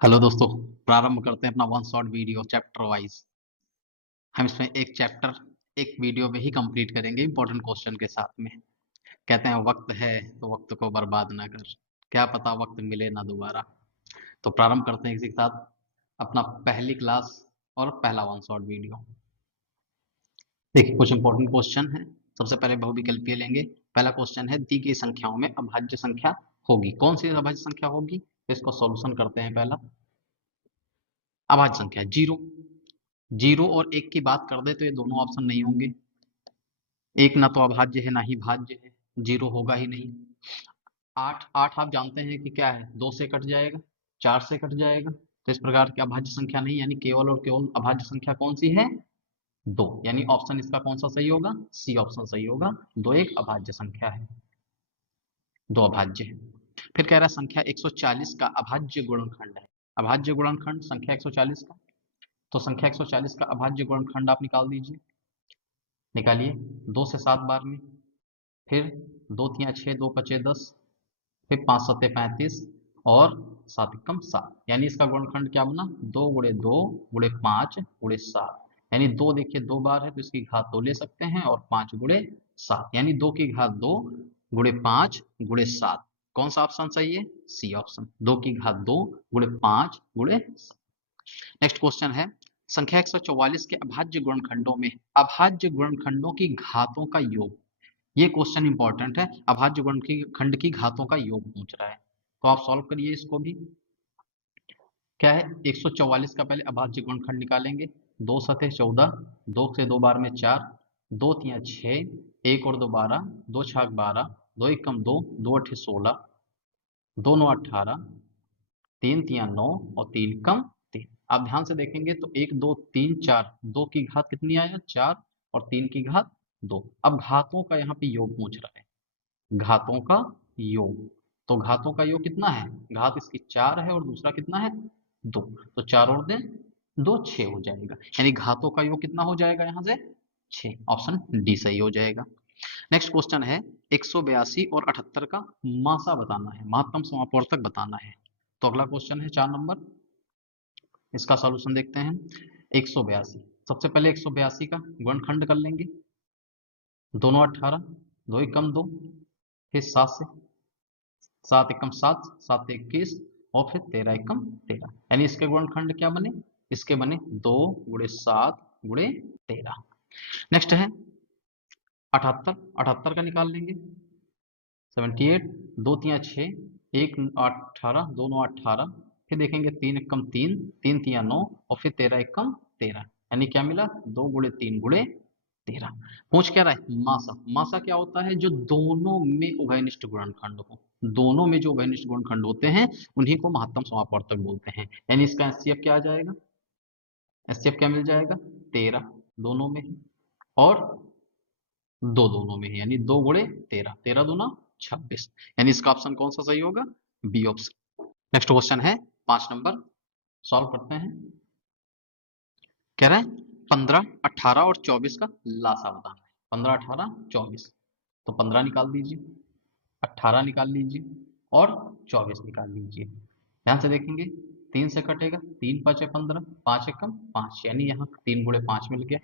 Hello दोस्तों। प्रारंभ करते हैं अपना one shot video chapter wise. हम इसमें एक चैप्टर एक वीडियो में ही कंप्लीट करेंगे इंपॉर्टेंट क्वेश्चन के साथ में। कहते हैं वक्त है तो वक्त को बर्बाद ना कर, क्या पता वक्त मिले ना दोबारा। तो प्रारंभ करते हैं इसी के साथ अपना पहली क्लास और पहला वन शॉट वीडियो। देखिए कुछ इंपॉर्टेंट क्वेश्चन है। सबसे पहले बहुविकल्पीय लेंगे। पहला क्वेश्चन है दी गई संख्याओं में अभाज्य संख्या होगी, कौन सी अभाज्य संख्या होगी। तो इसको सॉल्यूशन करते हैं। पहला अभाज्य संख्या जीरो। जीरो और एक की बात कर दे तो ये दोनों ऑप्शन नहीं होंगे। एक ना तो अभाज्य है ना ही भाज्य है, जीरो होगा ही नहीं। आठ, आठ आप जानते हैं कि क्या है, दो से कट जाएगा, चार से कट जाएगा, तो इस प्रकार की अभाज्य संख्या नहीं, यानी केवल और केवल अभाज्य संख्या कौन सी है, दो। यानी ऑप्शन इसका कौन सा सही होगा, सी ऑप्शन सही होगा। दो एक अभाज्य संख्या है, दो अभाज्य है। फिर कह रहा है संख्या 140 का अभाज्य गुणनखंड है। अभाज्य गुणनखंड संख्या 140 का, तो संख्या 140 का अभाज्य गुणनखंड आप निकाल दीजिए। निकालिए। दो से सात बार में, फिर दो तिया छः, दो पचे दस, फिर पाँच सत्ते 35 और सात एकम सात, यानी इसका गुणनखंड क्या बना, दो गुणे दो गुणे पाँच गुणे सात। यानी दो देखिए दो बार है तो इसकी घात दो ले सकते हैं, और पाँच गुणे सात, यानी दो की घात दो गुणे पाँच गुणे सात। कौन सा ऑप्शन सही है, सी ऑप्शन, दो की घात दो गुणे पाँच गुणे। नेक्स्ट क्वेश्चन है संख्या 144 के अभाज्य गुणनखंडों में अभाज्य गुणनखंडों की घातों का योग। ये क्वेश्चन इंपॉर्टेंट है, अभाज्य गुणनखंड की घातों का योग पूछ रहा है, तो आप सॉल्व करिए इसको भी। क्या है, 144 का पहले अभाज्य गुणनखंड निकालेंगे। दो सतह 14, दो से दो बार में चार, दो तिया छः, एक और दो बारह, दो छाक बारह, दो एक कम दो, दो अठे 16, दो नौ 18, तीन तिया नौ और तीन कम तीन। आप ध्यान से देखेंगे तो एक दो तीन चार, दो की घात कितनी आया, चार, और तीन की घात दो। अब घातों का यहाँ पे योग पूछ रहा है, घातों का योग। तो घातों का योग कितना है, घात इसकी चार है और दूसरा कितना है, दो, तो चार और दे दो, छह हो जाएगा। यानी घातों का योग कितना हो जाएगा यहाँ से, छह। ऑप्शन डी सही हो जाएगा। नेक्स्ट क्वेश्चन है 182 और 78 का मासा बताना है, महत्तम समापवर्तक बताना है। तो अगला क्वेश्चन है 4 नंबर, इसका सॉल्यूशन देखते हैं। 182, सबसे पहले 182 का गुणनखंड कर लेंगे। दोनों 18, दो एकम दो, फिर सात से, सात एकम सात, सात 21, और फिर तेरह एकम तेरह, यानी इसके गुणनखंड क्या बने, इसके बने दो गुणे सात गुणे तेरह। नेक्स्ट है 78, 78 का निकाल लेंगे। 78, दो तिया छः, एक 18, दोनों 18, फिर देखेंगे तीन एकम तीन, तीन तिया नौ, और फिर तेरह एकम तेरह, यानी क्या मिला, दो गुणे तीन गुणे तेरह। पूछ क्या रहा है, मासा। मासा क्या होता है, जो दोनों में उभयनिष्ठ गुणनखंड हो, दोनों में जो उभयनिष्ठ गुणनखंड होते हैं उन्हीं को महत्तम समापवर्तक बोलते हैं। यानी इसका एचसीएफ क्या आ जाएगा, एचसीएफ क्या मिल जाएगा, 13 दोनों में, और दो दोनों में है, यानी दो गुणे तेरह, तेरह दूना 26, यानी इसका ऑप्शन कौन सा सही होगा, बी ऑप्शन। नेक्स्ट क्वेश्चन है 5 नंबर, सॉल्व करते हैं। कह रहा है 15, 18 और 24 का लासा बताना है। 15, 18, 24, तो 15 निकाल दीजिए, 18 निकाल लीजिए, और 24 निकाल लीजिए। ध्यान से देखेंगे, तीन से कटेगा, तीन पचे 15, पाँच एकम पाँच, यानी यहाँ तीन गुणे पाँच मिल गया।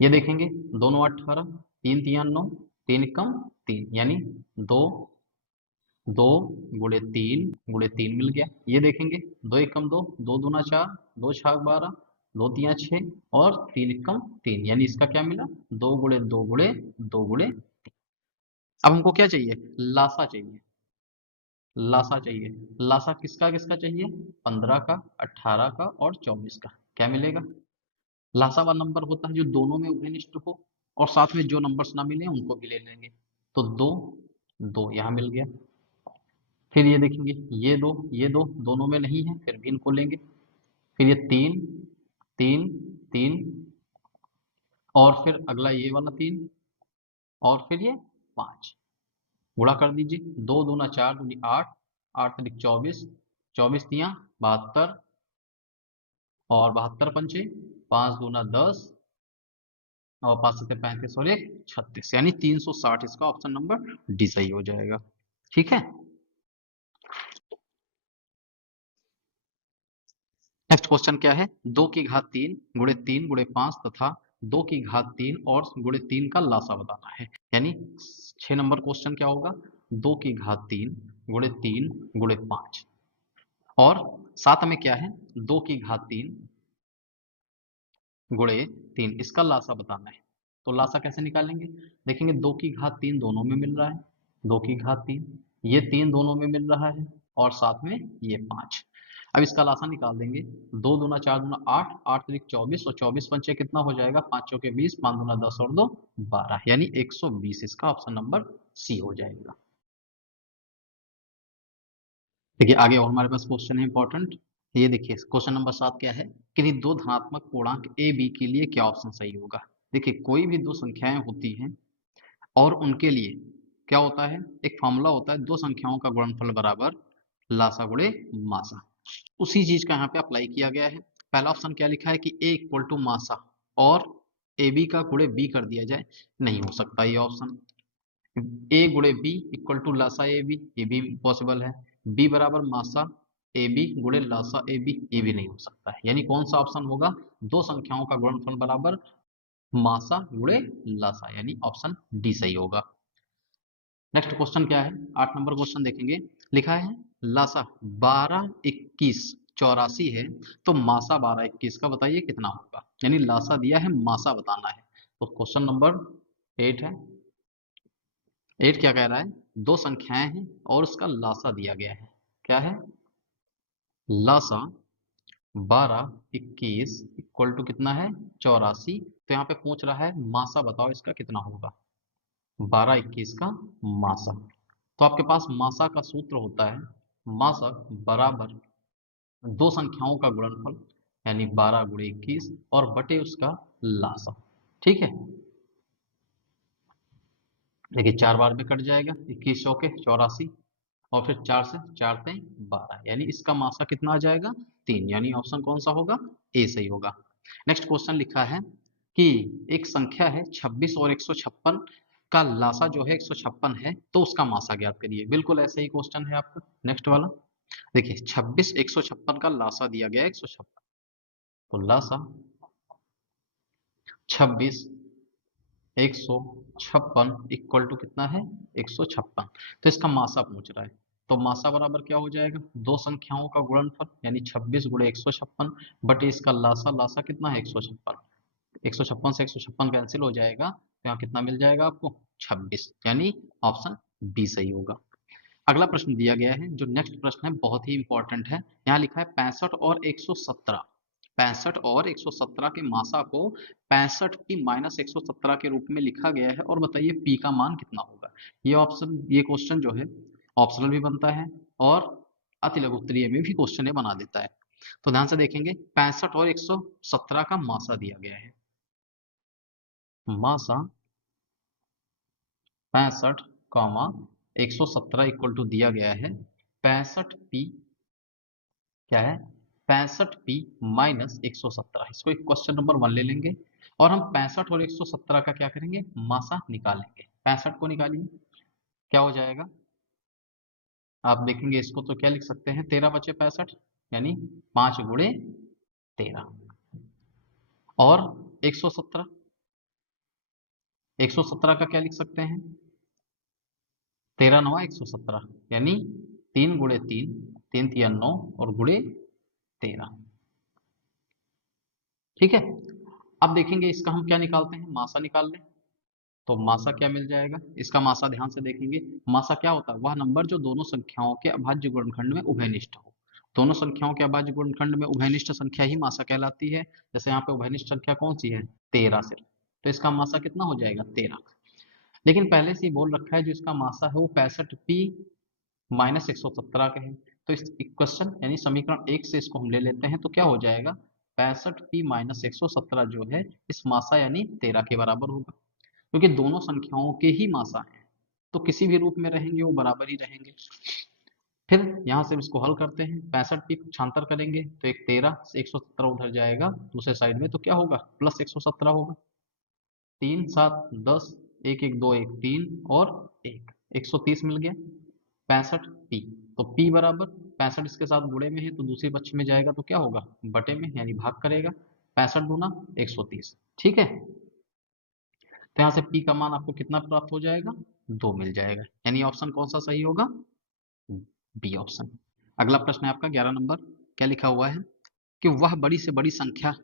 ये देखेंगे दोनों 18, तीन तिया नौ, तीन कम तीन, यानी दो, दो गुणे तीन मिल गया। ये देखेंगे दो एकम दो, दो दूना चार, दो छाक बारह, दो तिया छः, और तीन एकम तीन, यानी इसका क्या मिला, दो गुणे दो गुणे दो गुणे। अब हमको क्या चाहिए, लासा चाहिए, लासा चाहिए। लासा किसका किसका चाहिए, 15 का, 18 का और 24 का। क्या मिलेगा, लासा वाला नंबर होता है जो दोनों में उभयनिष्ठ हो, और साथ में जो नंबर्स ना मिले उनको भी ले लेंगे। तो दो, दो यहाँ मिल गया। फिर ये देखेंगे ये दो, ये दो दोनों में नहीं है, फिर भी इनको लेंगे। फिर ये तीन, तीन, तीन, और फिर अगला ये वाला तीन, और फिर ये पांच। गुणा कर दीजिए, दो दूना चार दूनी आठ, आठ तरीक 24, 24 तिया 72, और 72 पंचे, पांच दूना 10, और पांच सत्ते 35 और एक 36, यानी 360, इसका ऑप्शन नंबर डी सही हो जाएगा। ठीक है। नेक्स्ट क्वेश्चन क्या है, 2 की घात 3 गुणे 3 गुणे 5 तथा 2 की घात 3 और गुणे 3 का लासा बताना है। यानी 6 नंबर क्वेश्चन क्या होगा, 2 की घात 3 गुणे 3 गुणे 5 और साथ में क्या है, 2 की घात 3 गुणे 3 इसका लासा बताना है। तो लासा कैसे निकालेंगे, देखेंगे 2 की घात 3 दोनों में मिल रहा है, 2 की घात 3 ये 3 दोनों में मिल रहा है और साथ में ये 5। अब इसका लासा निकाल देंगे, 2 दूना 4 दूना 8, 8 त्रिक 24 और 24 पंचे कितना हो जाएगा, 5 चौके 20, 5 दूना 10 और 2 12, यानी 120 इसका ऑप्शन नंबर सी हो जाएगा। देखिए आगे और हमारे पास क्वेश्चन है इंपॉर्टेंट, ये देखिए क्वेश्चन नंबर 7 क्या है, किन्हीं दो धनात्मक पूर्णांक ए बी के लिए क्या ऑप्शन सही होगा। देखिए कोई भी दो संख्याएं होती हैं और उनके लिए क्या होता है, एक फॉर्मूला होता है, दो संख्याओं का गुणनफल बराबर लासा गुणे मासा। उसी चीज का यहाँ पे अप्लाई किया गया है। पहला ऑप्शन क्या लिखा है कि ए इक्वल टू मासा और ए बी का गुणे बी कर दिया जाए, नहीं हो सकता ये ऑप्शन। ए गुणे बी इक्वल टू लासा ए बी, ये भी पॉसिबल है। बी बराबर मासा ए बी गुणे लासा ए बी, ये भी नहीं हो सकता है। यानी कौन सा ऑप्शन होगा, दो संख्याओं का गुणनफल बराबर मासा गुणे लासा, यानी ऑप्शन डी सही होगा। नेक्स्ट क्वेश्चन क्या है, 8 नंबर क्वेश्चन देखेंगे, लिखा है लासा 12 21 84 है, तो मासा 12 21 का बताइए कितना होगा। यानी लासा दिया है, मासा बताना है। तो क्वेश्चन नंबर 8 है, 8 क्या कह रहा है, दो संख्याएं हैं और उसका लासा दिया गया है। क्या है, लासा 12 21 इक्वल टू कितना है 84, तो यहाँ पे पूछ रहा है मासा बताओ इसका कितना होगा, 12 21 का मासा। तो आपके पास मासा का सूत्र होता है, मासा बराबर दो संख्याओं का गुणनफल यानी 12 गुणे 21 और बटे उसका लासा। ठीक है, देखिए 4 बार में कट जाएगा, 21 चौके 84 और फिर 4 से 4 तें 12, यानी इसका मासा कितना आ जाएगा 3, यानी ऑप्शन कौन सा होगा, ए सही होगा। नेक्स्ट क्वेश्चन लिखा है कि एक संख्या है 26 और 156 का लासा जो है 156 है, तो उसका मासा ज्ञात करिए। बिल्कुल ऐसे ही क्वेश्चन है आपका नेक्स्ट वाला। देखिए 26 156 का लासा दिया गया है 156, तो लासा 26 156 इक्वल टू कितना है 156, तो इसका मासा पूछ रहा है। तो मासा बराबर क्या हो जाएगा, दो संख्याओं का गुणनफल यानी 26 गुणे 156 बटे इसका लासा, लासा कितना है 156, 156 से 156 कैंसिल हो जाएगा, तो यहाँ कितना मिल जाएगा आपको 26, यानी ऑप्शन बी सही होगा। अगला प्रश्न दिया गया है, जो नेक्स्ट प्रश्न है बहुत ही इंपॉर्टेंट है। यहाँ लिखा है 65 और 117, 65 और 117 के मासा को 65 पी माइनस 117 के रूप में लिखा गया है और बताइए पी का मान कितना होगा। ये ऑप्शन, ये क्वेश्चन जो है ऑप्शनल भी बनता है और अति लघु उत्तरीय में भी क्वेश्चन ये बना देता है। तो ध्यान से देखेंगे, 65 और 117 का मासा दिया गया है, मासा 65 कॉमा 117 इक्वल टू दिया गया है 65 पी, क्या है 65 पी माइनस 117, इसको एक क्वेश्चन नंबर 1 ले लेंगे और हम 65 और 117 का क्या करेंगे, मासा निकालेंगे। 65 को निकालिए, क्या हो जाएगा, आप देखेंगे इसको तो क्या लिख सकते हैं, 13 बचे 65 यानी 5 गुणे 13 और 117, 117 का क्या लिख सकते हैं, 13 9 117 यानी 3 गुणे 3, 3 तिया 9 और गुणे 13। ठीक है, अब देखेंगे इसका हम क्या निकालते हैं, मासा निकाल लें। तो मासा क्या मिल जाएगा, इसका मासा ध्यान से देखेंगे, मासा क्या होता है, वह नंबर जो दोनों संख्याओं के अभाज्य गुणनखंड में उभयनिष्ठ हो। दोनों संख्याओं के अभाज्य गुणनखंड में उभयनिष्ठ संख्या ही मासा कहलाती है। जैसे यहाँ पे उभयनिष्ठ संख्या कौन सी है 13 सिर्फ, तो इसका मासा कितना हो जाएगा 13। लेकिन पहले से ही बोल रखा है जो इसका मासा है वो 65 पी माइनस 117 का है। तो इस इक्वेशन यानी समीकरण 1 से इसको हम ले लेते हैं, तो क्या हो जाएगा 65 पी माइनस 117 जो है इस मासा यानी 13 के बराबर होगा, क्योंकि दोनों संख्याओं के ही मासा हैं, तो किसी भी रूप में रहेंगे वो बराबर ही रहेंगे। फिर यहाँ से इसको हल करते हैं, 65 की छांतर करेंगे तो एक 13 से 117 उधर जाएगा दूसरे साइड में, तो क्या होगा प्लस 117 होगा, 3 7 10, 1 1 2 1 3 और 1 130 मिल गया 65 पी। तो पी बराबर 65 इसके साथ गुणे में है तो दूसरे पक्ष में जाएगा तो क्या होगा, बटे में, यानी भाग करेगा। 65 दूना 130, ठीक है। तो यहाँ से पी का मान आपको कितना प्राप्त हो जाएगा, 2 मिल जाएगा, यानी ऑप्शन कौन सा सही होगा, बी ऑप्शन। अगला प्रश्न है आपका 11 नंबर, क्या लिखा हुआ है कि वह बड़ी से बड़ी संख्या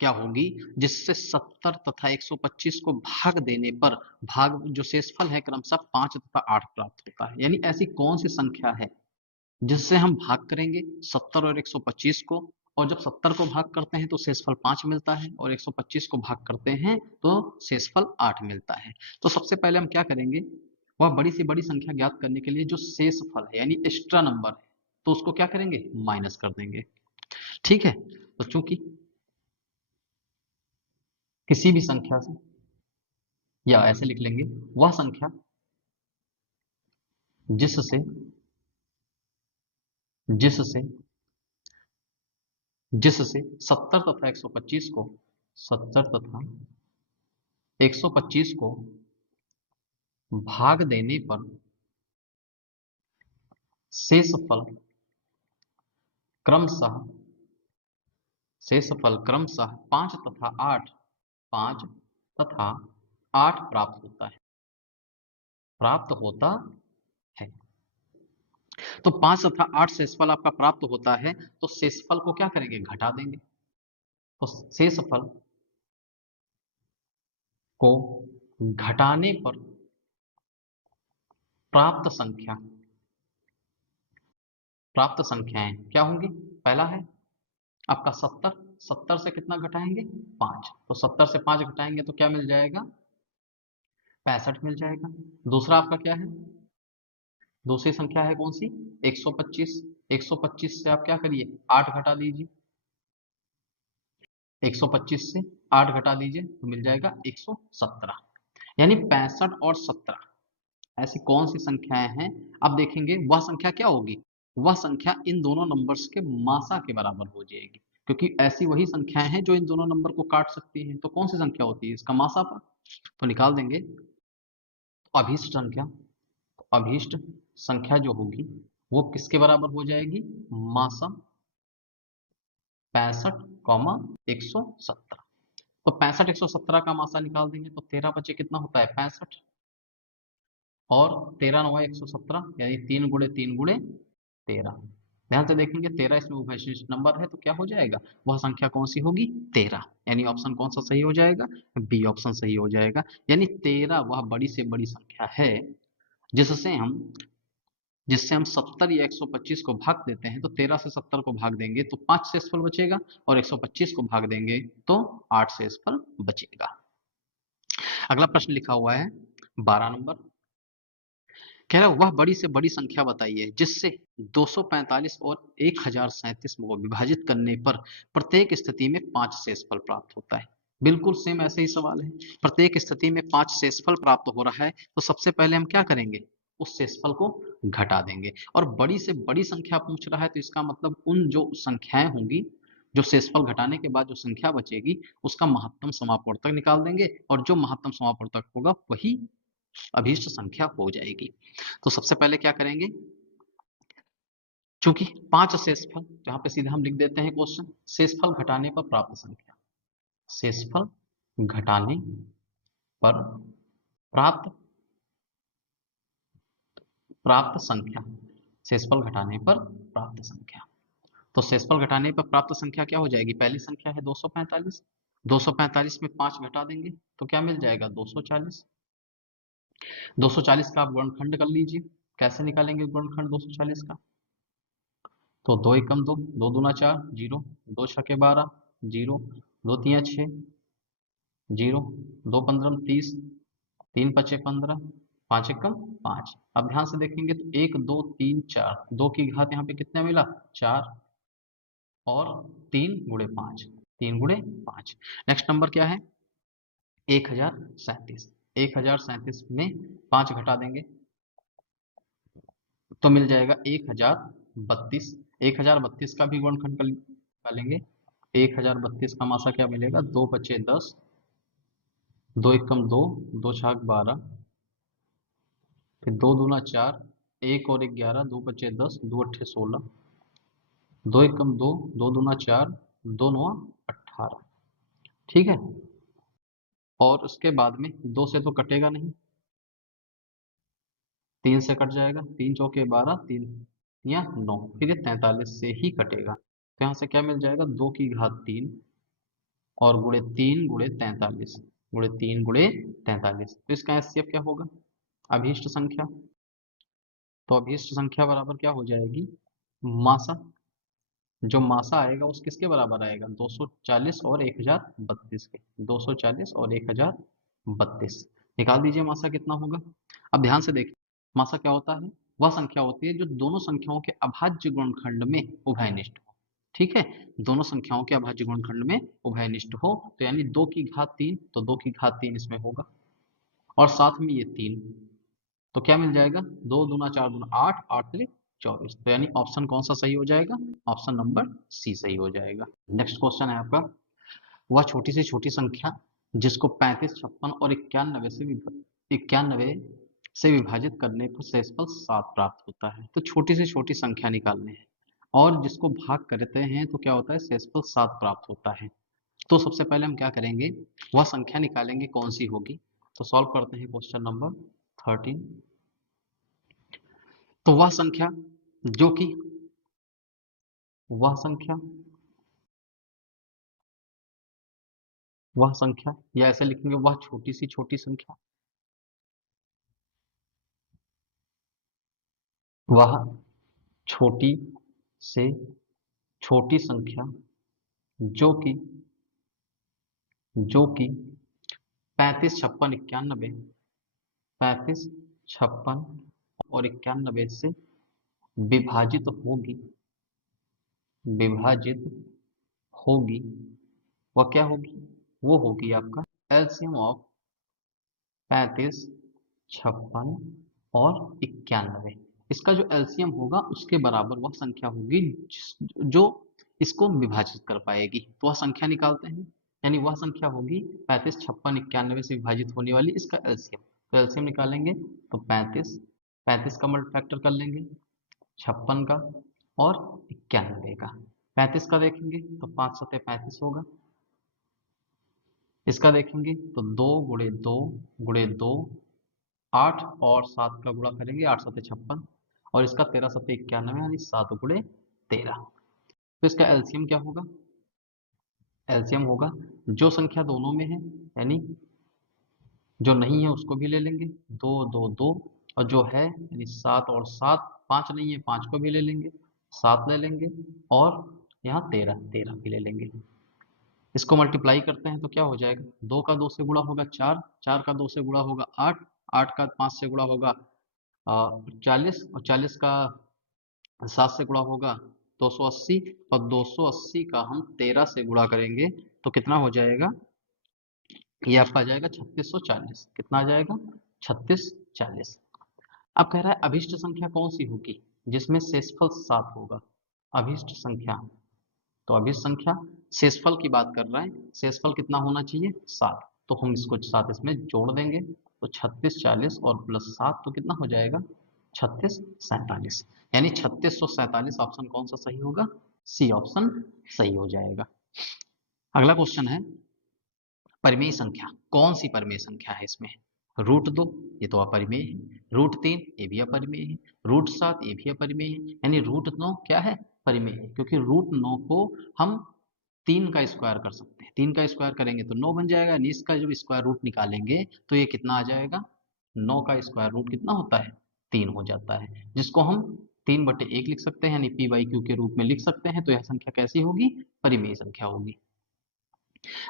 क्या होगी जिससे 70 तथा 125 को भाग देने पर भाग जो शेषफल है क्रमशः 5 तथा 8 प्राप्त होता है। यानी ऐसी कौन सी संख्या है जिससे हम भाग करेंगे 70 और 125 को, और जब 70 को भाग करते हैं तो शेषफल 5 मिलता है, और 125 को भाग करते हैं तो शेषफल 8 मिलता है। तो सबसे पहले हम क्या करेंगे, वह बड़ी से बड़ी संख्या ज्ञात करने के लिए जो शेषफल है यानी एक्स्ट्रा नंबर है, तो उसको क्या करेंगे, माइनस कर देंगे, ठीक है। तो चूंकि किसी भी संख्या से, या ऐसे लिख लेंगे, वह संख्या जिससे जिससे जिससे 70 तथा 125 को 70 तथा 125 को भाग देने पर शेषफल क्रमशः शेषफल क्रमशः 5 तथा 8 5 तथा 8 प्राप्त होता है। तो 5 तथा 8 शेषफल आपका प्राप्त होता है, तो शेषफल को क्या करेंगे, घटा देंगे। तो शेषफल को घटाने पर प्राप्त संख्या प्राप्त संख्याएं क्या होंगी, पहला है आपका 70, 70 से कितना घटाएंगे, 5, तो 70 से 5 घटाएंगे तो क्या मिल जाएगा, 65 मिल जाएगा। दूसरा आपका क्या है, दूसरी संख्या है कौन सी, 125, 125 से आप क्या करिए, 8 घटा दीजिए, 125 से 8 घटा दीजिए तो मिल जाएगा 117, यानी 65 और 17 ऐसी कौन सी संख्याएं हैं। अब देखेंगे वह संख्या क्या होगी, वह संख्या इन दोनों नंबर्स के मासा के बराबर हो जाएगी, क्योंकि ऐसी वही संख्याएं हैं जो इन दोनों नंबर को काट सकती हैं। तो कौन सी संख्या होती है, इसका मासा पर तो निकाल देंगे। तो अभीष्ट संख्या जो होगी वो किसके बराबर हो जाएगी, मासा 65, 117। तो 65 117 का मासा निकाल देंगे तो 13 बचे कितना होता है, 65, और 13 9 117, यानी 3 गुणे 3 गुणे 13। ध्यान से देखेंगे 13 इसमें उभयनिष्ठ नंबर है तो क्या हो जाएगा, वह संख्या कौन सी होगी, 13, यानी ऑप्शन कौन सा सही हो जाएगा, बी ऑप्शन सही हो जाएगा। यानी 13 वह बड़ी से बड़ी संख्या है जिससे हम जिससे हम 70 या 125 को भाग देते हैं, तो 13 से 70 को भाग देंगे तो 5 शेषफल बचेगा, और 125 को भाग देंगे तो 8 शेषफल बचेगा। अगला प्रश्न लिखा हुआ है 12 नंबर, कह रहा है वह बड़ी से बड़ी संख्या बताइए जिससे 245 और 1037 को विभाजित करने पर प्रत्येक स्थिति में 5 शेषफल प्राप्त होता है। बिल्कुल सेम ऐसे ही सवाल है, प्रत्येक स्थिति में 5 शेषफल प्राप्त हो रहा है, तो सबसे पहले हम क्या करेंगे, उस शेषफल को घटा देंगे। और बड़ी से बड़ी संख्या पूछ रहा है तो इसका मतलब उन जो संख्याएं होंगी, जो शेषफल घटाने के बाद जो संख्या बचेगी उसका महत्तम समापवर्तक निकाल देंगे, और जो महत्तम समापवर्तक होगा वही अभीष्ट संख्या हो जाएगी। तो सबसे पहले क्या करेंगे, चूंकि 5 शेषफल, जहां पे सीधा हम लिख देते हैं क्वेश्चन, शेषफल घटाने पर प्राप्त संख्या, शेषफल घटाने पर प्राप्त प्राप्त संख्या, शेषफल घटाने पर प्राप्त संख्या। तो शेषफल घटाने पर प्राप्त संख्या क्या हो जाएगी, पहली संख्या है 245, 245 में 5 घटा देंगे तो क्या मिल जाएगा, 240, 240 का आप गुणनखंड कर लीजिए। कैसे निकालेंगे गुणनखंड 240 का, तो 2 एकम 2, 2 दूना 4, 0, 2 छके 12, 0, 2 तिया 6, 0, 2 पंद्रह 30, 3 पचे 15, 5 एकम 5। अब ध्यान से देखेंगे तो 1 2 3 4, 2 की घात यहाँ पे कितने मिला, 4, और 3 गुणे 5, 3 गुणे 5। नेक्स्ट नंबर क्या है, 1037, 1037 में 5 घटा देंगे तो मिल जाएगा 1032, 1032 का भी गुणनखंड निकालेंगे, 1032 का मासा क्या मिलेगा, 2 बचे 10, 2 एकम 2, 2 छाक 12, फिर 2 दूना 4, 1 और 11, 2 बचे 10, 2 अट्ठे 16, दो एकम दो, दो दूना चार, दो नौ 18। ठीक है, और उसके बाद में दो से तो कटेगा नहीं, तीन से कट जाएगा, तीन चौके 12, तीन या 9, फिर ये 43 से ही कटेगा। तो यहाँ से क्या मिल जाएगा, 2 की घात 3 और गुणे 3 गुणे 43, गुणे 3 गुणे 43। तो इसका एचसीएफ क्या होगा, अभीष्ट संख्या। तो अभीष्ट संख्या बराबर क्या हो जाएगी, मासा। जो मासा आएगा उस किसके बराबर आएगा, 240 और 1032 के, 240 और 1032। निकाल दीजिए मासा कितना होगा। अब ध्यान से देखिए, मासा क्या होता है, वह संख्या होती है जो दोनों संख्याओं के अभाज्य गुणनखंड में उभयनिष्ठ हो। ठीक है, दोनों संख्याओं के अभाज्य गुणनखंड में उभयनिष्ठ हो, तो यानी 2 की घात 3, तो 2 की घात 3 इसमें होगा, और साथ में ये 3, तो क्या मिल जाएगा, 2 दूना 4 दूना 8, 8 3 24। तो यानी ऑप्शन कौन सा सही हो जाएगा, ऑप्शन नंबर सी सही हो जाएगा। नेक्स्ट क्वेश्चन है आपका, वह छोटी से छोटी संख्या जिसको 35, 56 और 91 से विभाजित करने पर शेषफल 7 प्राप्त होता है। तो छोटी से छोटी संख्या निकालने हैं और जिसको भाग करते हैं तो क्या होता है, शेषफल 7 प्राप्त होता है। तो सबसे पहले हम क्या करेंगे, वह संख्या निकालेंगे कौन सी होगी। तो सॉल्व करते हैं क्वेश्चन नंबर 13। तो वह संख्या जो कि वह संख्या वह संख्या, या ऐसे लिखेंगे, वह छोटी सी छोटी संख्या, वह छोटी से छोटी संख्या जो कि 35, 56 और 91 से विभाजित होगी, विभाजित होगी, वह क्या होगी, वो होगी आपका एलसीएम ऑफ 35, 56 और 91। इसका जो एलसीएम होगा उसके बराबर वह संख्या होगी जो इसको विभाजित कर पाएगी। तो वह संख्या निकालते हैं, यानी वह संख्या होगी 35, 56, 91 से विभाजित होने वाली, इसका एलसीएम। तो एलसीएम निकालेंगे तो 35 का मल्टीफैक्टर कर लेंगे, 56 का और 91 का। 35 का देखेंगे तो 5 सत्ते 35 होगा, इसका देखेंगे तो 2 गुणे 2 8 और 7 का गुणा करेंगे, 8 सत्ते 56, और इसका 13 सत्ते 91, यानी 7 गुणे 13। तो इसका एलसीएम क्या होगा, एलसीएम होगा जो संख्या दोनों में है, यानी जो नहीं है उसको भी ले लेंगे, 2 2 2, और जो है यानी 7 और 7, 5 नहीं है 5 को भी ले लेंगे, 7 ले लेंगे, और यहाँ 13 भी ले लेंगे। इसको मल्टीप्लाई करते हैं तो क्या हो जाएगा, 2 का 2 से गुणा होगा 4, 4 का 2 से गुणा होगा 8, 8 का 5 से गुणा होगा 40, और 40 का 7 से गुणा होगा 280, और 280 का हम 13 से गुणा करेंगे तो कितना हो जाएगा, ये आपका आ जाएगा 3640। कितना आ जाएगा, 3640। अब कह रहा है अभिष्ट संख्या कौन सी होगी जिसमें शेषफल 7 होगा, अभिष्ट संख्या। तो अभिष्ट संख्या शेषफल की बात कर रहा है, शेषफल कितना होना चाहिए, 7। तो हम इसको 7 इसमें जोड़ देंगे, तो 3640 और +7 तो कितना हो जाएगा, 3647। यानी 3647 ऑप्शन कौन सा सही होगा, सी ऑप्शन सही हो जाएगा। अगला क्वेश्चन है, परिमेय संख्या कौन सी परिमेय संख्या है इसमें, √2 ये तो अपरिमेय है, √3 ये भी अपरिमेय है, √7 ये भी अपरिमेय है, यानी √9 क्या है, परिमेय है, क्योंकि √9 को हम 3 का स्क्वायर कर सकते हैं, 3 का स्क्वायर करेंगे तो 9 बन जाएगा, यानी इसका जब स्क्वायर रूट निकालेंगे तो ये कितना आ जाएगा, 9 का स्क्वायर रूट कितना होता है, 3 हो जाता है, जिसको हम 3/1 लिख सकते हैं, यानी p/q के रूप में लिख सकते हैं। तो यह संख्या कैसी होगी, परिमेय संख्या होगी।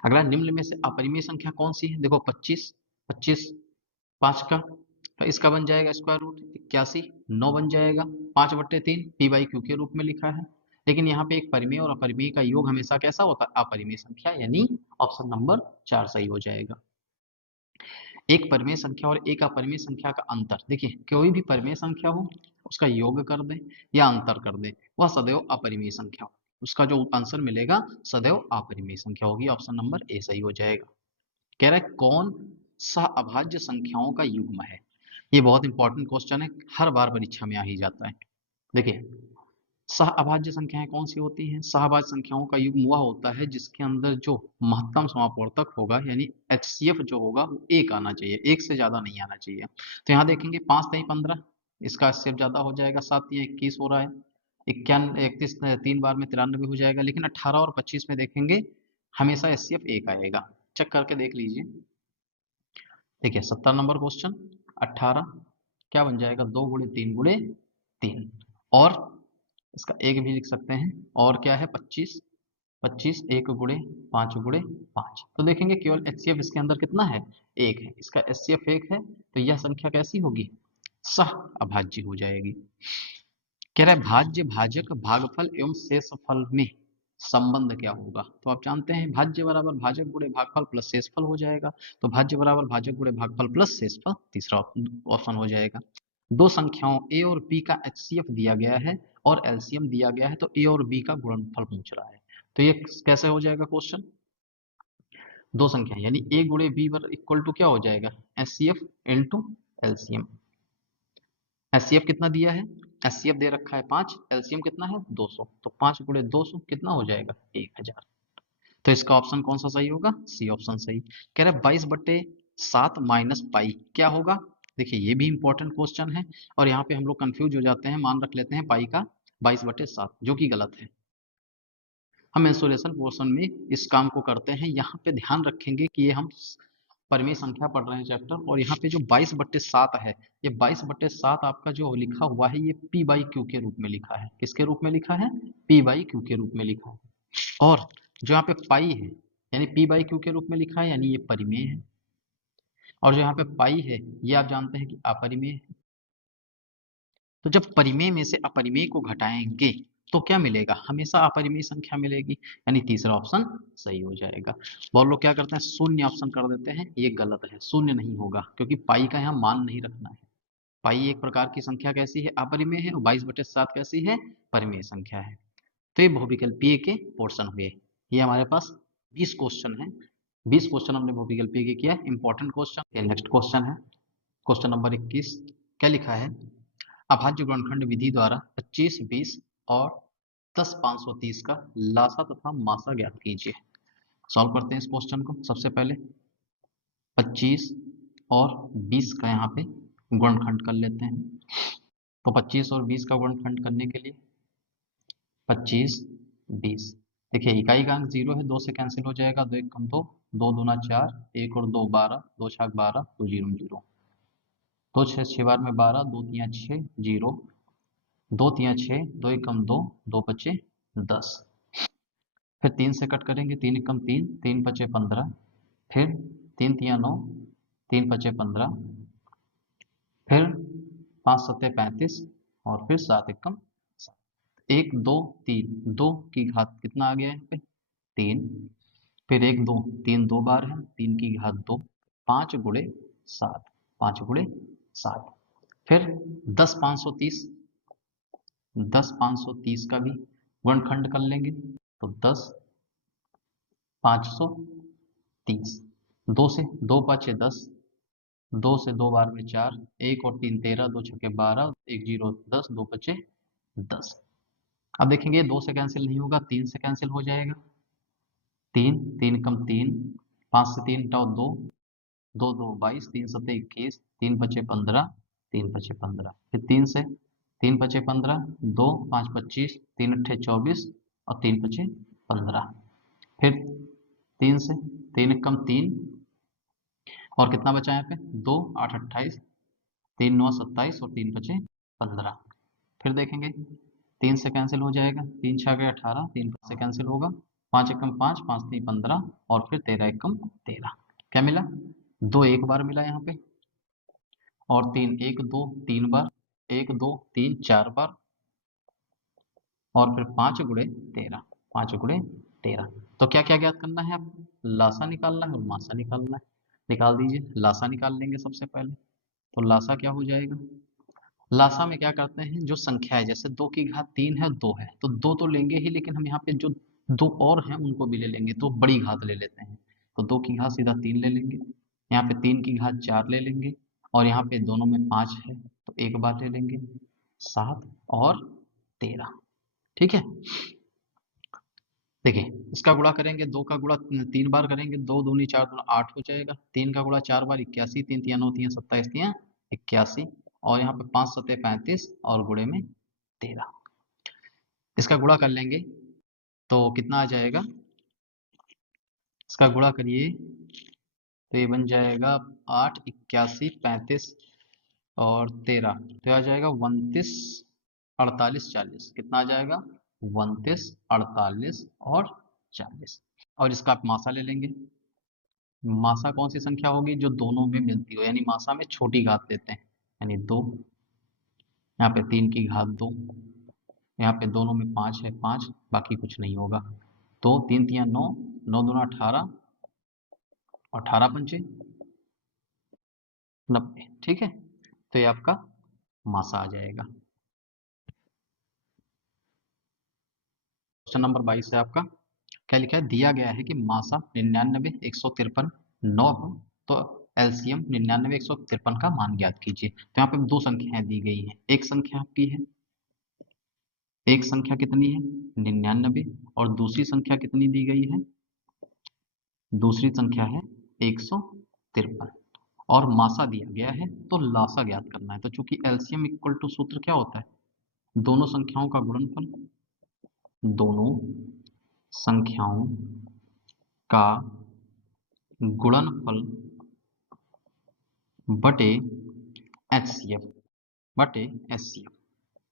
अगला, निम्न में से अपरिमेय संख्या कौन सी है, देखो 25, 25 5 का, तो इसका बन जाएगा स्क्वायर रूट 81, 9 बन जाएगा, 5/3 p/q के रूप में लिखा है। लेकिन यहाँ पे एक परिमेय और अपरिमेय का योग हमेशा कैसा होता है, अपरिमेय संख्या, यानी ऑप्शन नंबर 4 सही हो जाएगा। एक परिमेय संख्या और एक अपरिमेय संख्या का अंतर, देखिए कोई भी परिमेय संख्या हो उसका योग कर दें या अंतर कर दें, वह सदैव अपरिमेय संख्या हो, उसका जो आंसर मिलेगा सदैव अपरिमेय संख्या होगी, ऑप्शन नंबर ए सही हो जाएगा। कह रहा है कौन सा अभाज्य संख्याओं का युग्म है, ये बहुत इंपॉर्टेंट क्वेश्चन है, हर बार परीक्षा में आ ही जाता है। देखिए सह अभाज्य संख्याएं कौन सी होती हैं? सहअभाज्य संख्याओं का युग्म वह होता है जिसके अंदर जो महत्तम समापवर्तक होगा यानी एचसीएफ जो होगा वो एक आना चाहिए, एक से ज्यादा नहीं आना चाहिए। तो यहाँ देखेंगे 5 3 15, इसका एचसीएफ ज्यादा हो जाएगा, 7 3 21 हो रहा है, 31 3 बार में 93 हो जाएगा, लेकिन 18 और 25 में देखेंगे हमेशा एचसीएफ एक आएगा। चेक करके देख लीजिए। देखिए 70 नंबर क्वेश्चन, 18 क्या बन जाएगा, 2 गुणे 3 गुणे 3, और इसका एक भी लिख सकते हैं, और क्या है 25, 25 1 गुणे 5 गुणे 5। तो देखेंगे केवल एचसीएफ इसके अंदर कितना है, एक है, इसका एचसीएफ एक है, तो यह संख्या कैसी होगी, सह अभाज्य हो जाएगी। कह रहा है भाज्य भाजक भागफल एवं शेषफल में संबंध क्या होगा? तो आप जानते हैं भाज्य बराबर भाजक गुणे भागफल प्लस शेषफल हो जाएगा, तो भाज्य बराबर भाजक गुणे भागफल प्लस शेषफल तीसरा ऑप्शन हो जाएगा। दो संख्याओं ए और बी का एचसीएफ दिया गया है और एलसीएम दिया गया है, तो ए और बी का गुणनफल पूछ रहा है, तो ये कैसे हो जाएगा क्वेश्चन, दो संख्या यानी ए गुणे बी बर इक्वल टू क्या हो जाएगा, एचसीएफ इनटू एलसीएम। एचसीएफ कितना दिया है, एचसीएफ दे रखा है 5, एलसीएम कितना है 200, तो 5 गुणे 200 कितना हो जाएगा 1000। तो इसका ऑप्शन कौन सा सही होगा, सी ऑप्शन सही। कह रहे 22/7 माइनस पाई क्या होगा? देखिए ये भी इंपॉर्टेंट क्वेश्चन है, और यहाँ पे हम लोग कंफ्यूज हो जाते हैं, मान रख लेते हैं पाई का 22/7, जो कि गलत है। हम मेंसुरेशन पोर्शन में इस काम को करते हैं। यहाँ पे ध्यान रखेंगे कि ये हम परिमेय संख्या पढ़ रहे हैं चैप्टर, और यहाँ पे जो 22/7 है, ये 22/7 आपका जो लिखा हुआ है ये P/Q के रूप में लिखा है। किसके रूप में लिखा है, P/Q के रूप में लिखा है। और जो यहाँ पे पाई है यानी P/Q के रूप में लिखा है, यानी ये परिमेय है, और जो यहाँ पे पाई है ये आप जानते हैं कि अपरिमेय है। तो जब परिमेय में से अपरिमेय को घटाएंगे तो क्या मिलेगा, हमेशा अपरिमेय संख्या मिलेगी, यानी तीसरा ऑप्शन सही हो जाएगा। बहुत लोग क्या करते हैं, शून्य ऑप्शन कर देते हैं, ये गलत है, शून्य नहीं होगा, क्योंकि पाई का यहाँ मान नहीं रखना है। पाई एक प्रकार की संख्या कैसी है, अपरिमेय है, और 22/7 कैसी है, परिमेय संख्या है। तो ये बहुविकल्पीय के पोर्शन हुए। ये हमारे पास 20 क्वेश्चन है, 20 क्वेश्चन हमने बहुविकल्पीय के किया, इंपॉर्टेंट क्वेश्चन। नेक्स्ट क्वेश्चन है क्वेश्चन नंबर 21। क्या लिखा है, अभाज्य गुणनखंड विधि द्वारा 25, 20 और 10 530 का लासा तथा मासा ज्ञात कीजिए। सॉल्व करते हैं इस क्वेश्चन को। सबसे पहले 25 और 20 का यहाँ पे गुणनखंड कर लेते हैं। तो 25 और 20 का गुणनखंड करने के लिए 25 20, देखिए इकाई का अंक 0 है, 2 से कैंसिल हो जाएगा, 2 1 कम 2, 2 दूना 4, 1 और 2 12, 2 छक 12, 2 0 0, 2 6 6 बार में 12, 2 3 6 0, 2 3 6, 2 1 कम 2, 2 बचे 10। फिर 3 से कट करेंगे, 3 1 कम 3, 3 बचे 15, फिर 3 3 9, 3 बचे 15, फिर 5 7 35, और फिर 7 1 कम 7, 1 2 3, 2 की घात कितना आ गया है यहाँ पे 3, फिर 1 2 3 2 बार है, 3 की घात 2, 5 गुणे 7, 5 गुणे 7, फिर 10 530, 10 530 का भी गुणनखंड कर लेंगे, तो 10 530, 2 से 2 5 10, 2 से 2 बार में 4, 1 और 3 13, 2 छके 12, 1 0 10, 2 बचे 10। अब देखेंगे 2 से कैंसिल नहीं होगा, 3 से कैंसिल हो जाएगा, 3 3 कम 3, 5 से 3 हटाओ 2, 2 2 22, 3 7 21, 3 बचे 15, 3 बचे 15, फिर 3 से 3 बचे 15, 2 5 25, 3 अट्ठे 24, और 3 बचे 15, फिर 3 से 3 कम 3, और कितना बचा यहाँ पे 2 8 28, 3 9 27, और 3 बचे 15। फिर देखेंगे 3 से कैंसिल हो जाएगा, 3 6 गए 18, 3 से कैंसिल होगा, 5 एकम 5, 5 3 15, और फिर 13 एकम 13, क्या मिला 2 एक बार मिला यहाँ पे, और 3 1 2 3 बार, 1 2 3 4 बार, और फिर 5 गुणे 13, 5 गुणे 13। तो क्या क्या ज्ञात करना है, आप लासा निकालना है और मासा निकालना है। निकाल दीजिए, लासा निकाल लेंगे सबसे पहले। तो लासा क्या हो जाएगा, लासा में क्या करते हैं, जो संख्या है जैसे 2 की घात 3 है 2 है, तो 2 तो लेंगे ही, लेकिन हम यहाँ पे जो 2 और हैं उनको भी ले लेंगे, तो बड़ी घात ले लेते हैं। तो 2 की घात सीधा 3 ले लेंगे, यहाँ पे 3 की घात 4 ले लेंगे, और यहाँ पे दोनों में 5 है तो एक बार ले लेंगे, 7 और 13। ठीक है। देखिए, इसका गुणा करेंगे, 2 का गुणा 3 बार करेंगे, 2 दूनी 4 दूना 8 हो जाएगा। 3 का गुणा 4 बार 81, 3 तिया 9 तिया 27 तिया 81, और यहाँ पे 5 सत्ते 35 और गुणे में 13। इसका गुणा कर लेंगे तो कितना आ जाएगा, इसका गुणा करिए तो ये बन जाएगा 8, 81, 35 और 13, तो आ जाएगा 29, 48, 40। कितना आ जाएगा, 29, 48 और 40। और इसका आप मासा ले लेंगे। मासा कौन सी संख्या होगी, जो दोनों में मिलती हो, यानी मासा में छोटी घात लेते हैं, यानी 2, यहाँ पे 3 की घात 2, यहाँ पे दोनों में 5 है 5, बाकी कुछ नहीं होगा। तो 3 तिया 9, 9 दूना 18, 18 पंचे 90। ठीक है, तो ये आपका मासा आ जाएगा। क्वेश्चन नंबर 22 है आपका, क्या लिखा है, दिया गया है कि मासा 99, 153, 9 हो, तो एलसीएम 99, 153 का मान ज्ञात कीजिए। तो यहाँ पे दो संख्याएं दी गई हैं, एक संख्या आपकी है, एक संख्या कितनी है 99, और दूसरी संख्या कितनी दी गई है, दूसरी संख्या है 153, और मासा दिया गया है तो लासा ज्ञात करना है। तो चूंकि एलसीएम इक्वल टू सूत्र क्या होता है, दोनों संख्याओं का गुणनफल, दोनों संख्याओं का गुणनफल बटे एचसीएफ, बटे एचसीएफ।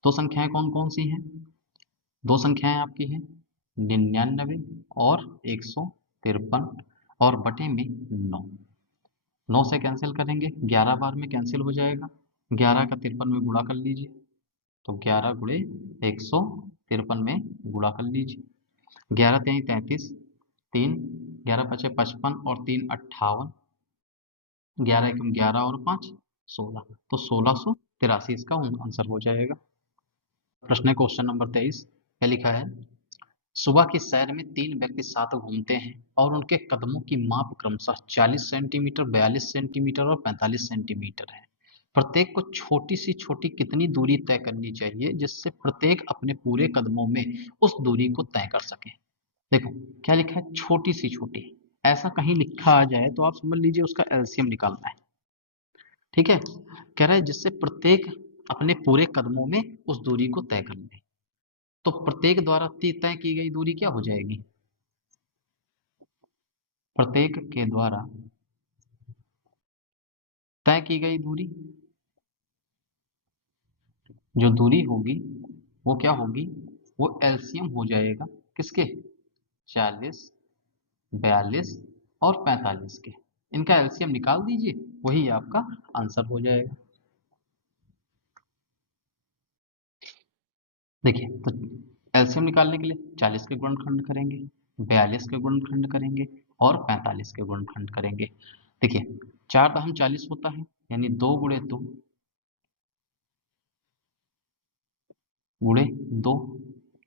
दो संख्याएं कौन कौन सी हैं, दो संख्याएं आपकी हैं 99 और 153, और बटे में 9, 9 से कैंसिल करेंगे, 11 बार में कैंसिल हो जाएगा, 11 का 53 में गुणा कर लीजिए, तो 11 गुणे 153 में गुणा कर लीजिए, 11 तेई 33, 3, 11 पचे 55 और 3 58, 11 एकम 11 और 5 16, तो 1683 इसका आंसर हो जाएगा। प्रश्न है क्वेश्चन नंबर 23, क्या लिखा है, सुबह की सैर में 3 व्यक्ति साथ घूमते हैं और उनके कदमों की माप क्रमशः 40 सेंटीमीटर, 42 सेंटीमीटर और 45 सेंटीमीटर है। प्रत्येक को छोटी सी छोटी कितनी दूरी तय करनी चाहिए जिससे प्रत्येक अपने पूरे कदमों में उस दूरी को तय कर सके। देखो क्या लिखा है, छोटी सी छोटी, ऐसा कहीं लिखा आ जाए तो आप समझ लीजिए उसका एलसीएम निकालना है। ठीक है, कह रहा है जिससे प्रत्येक अपने पूरे कदमों में उस दूरी को तय कर ले, तो प्रत्येक द्वारा तय की गई दूरी क्या हो जाएगी, प्रत्येक के द्वारा तय की गई दूरी, जो दूरी होगी वो क्या होगी, वो एलसीएम हो जाएगा किसके, 40, 42 और 45 के, इनका एलसीएम निकाल दीजिए, वही आपका आंसर हो जाएगा। देखिए, तो एलसीएम निकालने के लिए 40 के गुणनखंड करेंगे, 42 के गुणनखंड करेंगे और 45 के गुणनखंड करेंगे। देखिए 4 दहम 40 होता है, यानी 2 गुणे 2 गुणे 2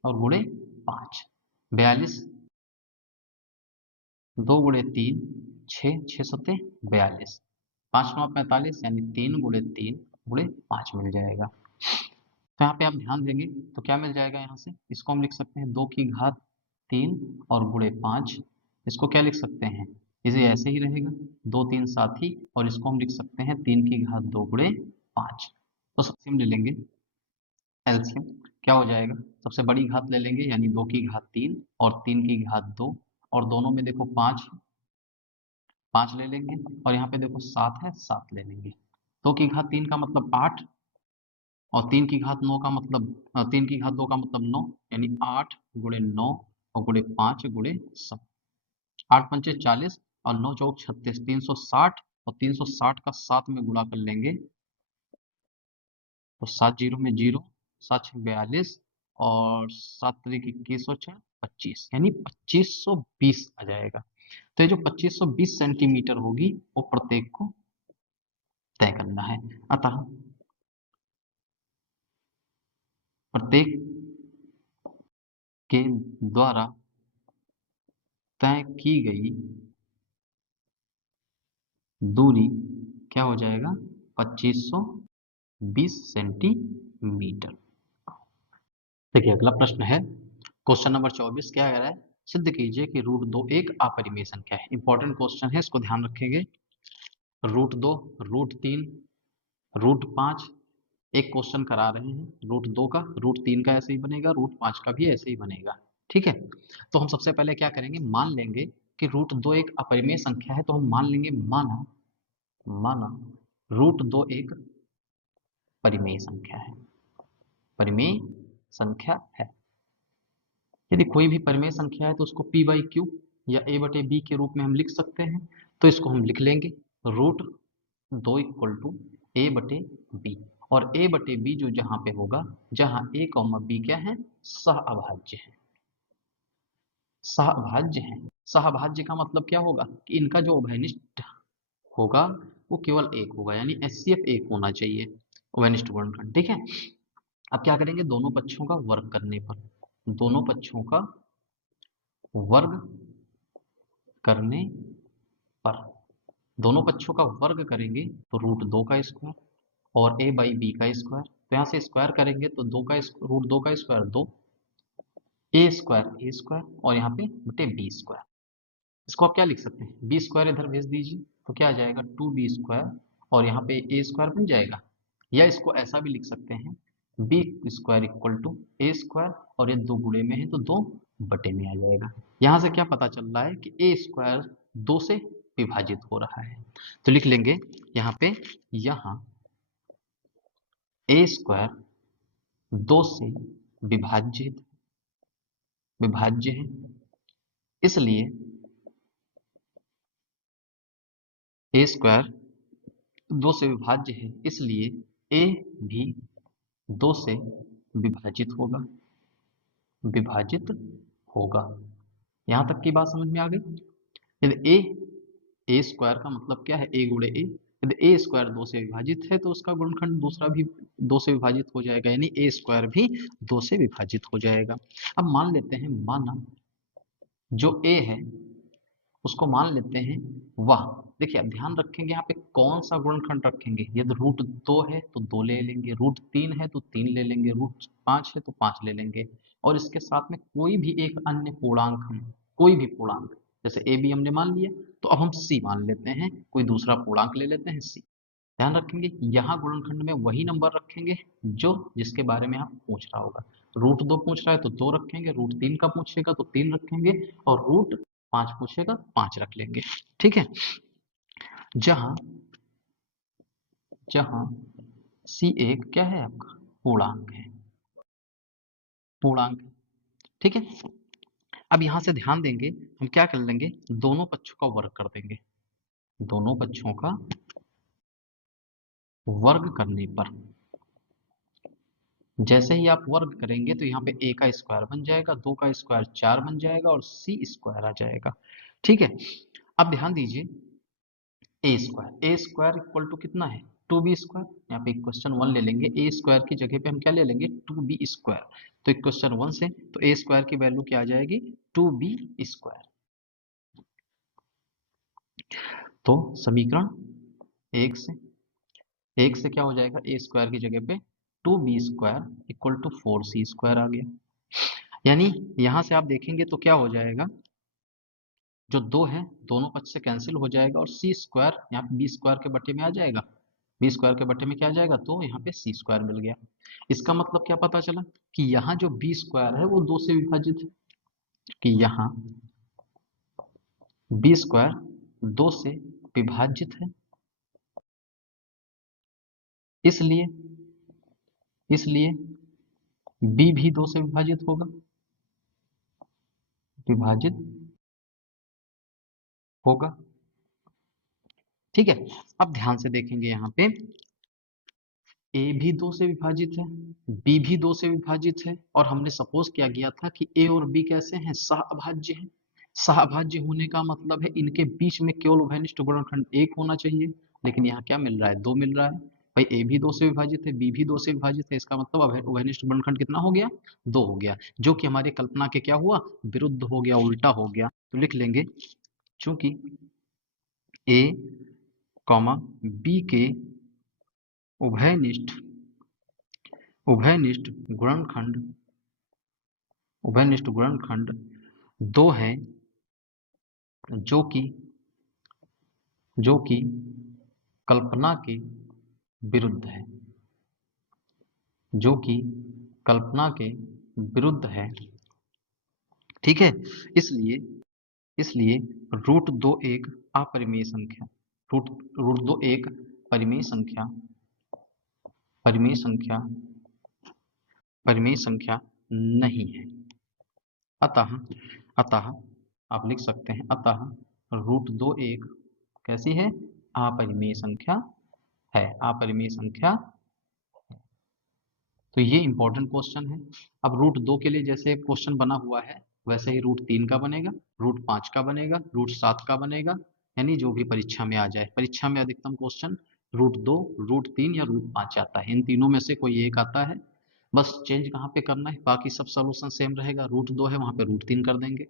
और गुणे 5, 42, 2 गुणे 3 6, 6 सत्ते 42, 5 9 45, यानी 3 गुणे 3 गुणे 5 मिल जाएगा। तो यहाँ पे आप ध्यान देंगे तो क्या मिल जाएगा, यहाँ से इसको हम लिख सकते हैं 2 की घात 3 और गुणे 5, इसको क्या लिख सकते हैं, इसे ऐसे ही रहेगा 2 3 7 ही, और इसको हम लिख सकते हैं 3 की घात 2 गुणे 5। तो सबसे हम ले लेंगे एलसीएम, क्या हो जाएगा, सबसे बड़ी घात ले लेंगे यानी 2 की घात 3 और 3 की घात 2, और दोनों में देखो 5 5 ले लेंगे, और यहाँ पे देखो 7 है 7 ले लेंगे, 2 की घात 3 का मतलब 8, और 3 की घात 9 का मतलब 3 की घात 2 का मतलब 9, यानी 8 गुणे 9 और गुणे 5 गुणे 7, 8 पंचे 40 और 9 चौक 36, 360, और 360 का 7 में गुणा कर लेंगे, तो 7 जीरो में जीरो, 7 छः 42, और 7 तरीक 21 और 4 25, यानी 2520 आ जाएगा। तो ये जो 2520 सेंटीमीटर होगी वो प्रत्येक को तय करना है। अतः प्रत्येक के द्वारा तय की गई दूरी क्या हो जाएगा, 2520 सेंटीमीटर। देखिए अगला प्रश्न है क्वेश्चन नंबर 24। क्या कह रहा है? सिद्ध कीजिए कि रूट दो एक अपरिमेय संख्या है। इंपॉर्टेंट क्वेश्चन है, इसको ध्यान रखेंगे। रूट दो, रूट तीन, रूट पांच, एक क्वेश्चन करा रहे हैं रूट दो का, रूट तीन का ऐसे ही बनेगा, रूट पांच का भी ऐसे ही बनेगा। ठीक है, तो हम सबसे पहले क्या करेंगे, मान लेंगे कि रूट दो एक अपरिमेय संख्या है। तो हम मान लेंगे, माना माना रूट दो एक परिमेय संख्या है, परिमेय संख्या है। यदि कोई भी परिमेय संख्या है तो उसको p बाई क्यू या a बटे b के रूप में हम लिख सकते हैं। तो इसको हम लिख लेंगे रूट दो इक्वल टू a बटे b, और a बटे b जो जहां पे होगा, जहां a कॉमा b क्या है, सहअभाज्य है। सहअभाज्य है, सहअभाज्य का मतलब क्या होगा कि इनका जो उभयनिष्ठ होगा वो केवल एक होगा, यानी HCF एक होना चाहिए, उभयनिष्ठ गुणनखंड। ठीक है, अब क्या करेंगे, दोनों पक्षों का वर्ग करने पर, दोनों पक्षों का वर्ग करने पर, दोनों पक्षों का वर्ग करेंगे तो रूट दो का स्क्वायर और a बाई बी का स्क्वायर। तो यहाँ से स्क्वायर करेंगे तो दो का रूट दो का स्क्वायर दो, ए स्क्वायर और यहाँ पे बटे बी स्क्वायर। इसको आप क्या लिख सकते हैं, बी स्क्वायर इधर भेज दीजिए तो क्या आ जाएगा, टू बी स्क्वायर, और यहाँ पे ए स्क्वायर बन जाएगा। या इसको ऐसा भी लिख सकते हैं, b square equal to a square, और ये दो गुणे में है तो दो बटे में आ जाएगा। यहाँ से क्या पता चल रहा है कि ए स्क्वायर दो से विभाजित हो रहा है। तो लिख लेंगे यहाँ पे, यहाँ ए स्क्वायर दो से विभाजित विभाज्य है, इसलिए ए स्क्वायर दो से विभाज्य है, इसलिए ए भी दो से विभाजित होगा, विभाजित होगा। यहां तक की बात समझ में आ गई। यदि ए स्क्वायर का मतलब क्या है, ए गुणे ए, यदि ए स्क्वायर दो से विभाजित है तो उसका गुणनखंड दूसरा भी दो से विभाजित हो जाएगा, यानी ए स्क्वायर भी दो से विभाजित हो जाएगा। अब मान लेते हैं, माना जो ए है उसको मान लेते हैं वह, देखिए अब ध्यान रखेंगे यहाँ पे कौन सा गुणनखंड रखेंगे। यदि रूट दो है तो दो ले लेंगे, रूट तीन है तो तीन ले लेंगे, रूट पांच है तो पांच ले लेंगे, और इसके साथ में कोई भी एक अन्य पूर्णांक, हम कोई भी पूर्णांक, जैसे ए बी हमने मान लिया, तो अब हम सी मान लेते हैं, कोई दूसरा पूर्णांक ले लेते हैं सी। ध्यान रखेंगे यहाँ गुणनखंड में वही नंबर रखेंगे जो जिसके बारे में आप पूछ रहा होगा। रूट दो पूछ रहा है तो दो रखेंगे, रूट तीन का पूछेगा तो तीन रखेंगे, और रूट पांच पूछेगा पांच रख लेंगे। ठीक है, जहां जहां सी एक क्या है, आपका पूर्णांक है, पूर्णांक। ठीक है, अब यहां से ध्यान देंगे, हम क्या कर लेंगे, दोनों पक्षों का वर्ग कर देंगे, दोनों पक्षों का वर्ग करने पर, जैसे ही आप वर्ग करेंगे तो यहाँ पे a का स्क्वायर बन जाएगा, दो का स्क्वायर चार बन जाएगा, और c स्क्वायर आ जाएगा। ठीक है, अब ध्यान दीजिए, ए स्क्वायर इक्वल टू कितना है, टू बी स्क्वायर। यहाँ पे इक्वेशन वन ले लेंगे, ए स्क्वायर की जगह पे हम क्या ले लेंगे, टू बी स्क्वायर। तो इक्वेशन वन से तो ए स्क्वायर की वैल्यू क्या आ जाएगी, टू बी स्क्वायर। तो समीकरण एक से क्या हो जाएगा, ए स्क्वायर की जगह पे two B square equal to four C square आ गया। यानी यहां से आप देखेंगे तो क्या हो जाएगा, जो दो है दोनों पक्ष से कैंसिल हो जाएगा, और सी स्क्वायर यहाँ पे बी स्क्वायर के बटे में आ जाएगा, बी स्क्वायर के बटे में क्या आ जाएगा, तो यहाँ पे सी स्क्वायर मिल गया। इसका मतलब क्या पता चला कि यहाँ जो बी स्क्वायर है वो दो से विभाजित है, कि यहाँ बी स्क्वायर दो से विभाजित है, इसलिए इसलिए बी भी दो से विभाजित होगा, विभाजित होगा। ठीक है, अब ध्यान से देखेंगे यहाँ पे, ए भी दो से विभाजित है, बी भी दो से विभाजित है, और हमने सपोज क्या किया था कि ए और बी कैसे हैं, सहअभाज्य हैं। सहअभाज्य होने का मतलब है इनके बीच में केवल उभयनिष्ठ गुणनखंड एक होना चाहिए, लेकिन यहाँ क्या मिल रहा है, दो मिल रहा है। भाई ए भी दो से विभाजित है, बी भी दो से विभाजित है, इसका मतलब उभयनिष्ठ गुणनखंड कितना हो गया, दो हो गया, जो कि हमारी कल्पना के क्या हुआ, विरुद्ध हो गया, उल्टा हो गया। तो लिख लेंगे, चूंकि ए कॉमा बी के उभयनिष्ठ उभयनिष्ठ गुणनखंड उभयनिष्ठ गुणनखंड दो है जो कि कल्पना के विरुद्ध है, जो कि कल्पना के विरुद्ध है। ठीक है, इसलिए रूट दो एक अपरिमेय संख्या, रूट दो एक परिमेय संख्या नहीं है। अतः आप लिख सकते हैं, अतः रूट दो एक कैसी है? अपरिमेय संख्या है, अपरिमेय संख्या। तो ये इंपॉर्टेंट क्वेश्चन है। अब रूट दो के लिए जैसे क्वेश्चन बना हुआ है वैसे ही रूट तीन का बनेगा, रूट पांच का बनेगा, रूट सात का बनेगा, यानी जो भी परीक्षा में आ जाए। परीक्षा में अधिकतम क्वेश्चन रूट दो, रूट तीन या रूट पांच आता है, इन तीनों में से कोई एक आता है। बस चेंज कहाँ पे करना है, बाकी सब सोल्यूशन सेम रहेगा। रूट दो है वहां पे रूट तीन कर देंगे,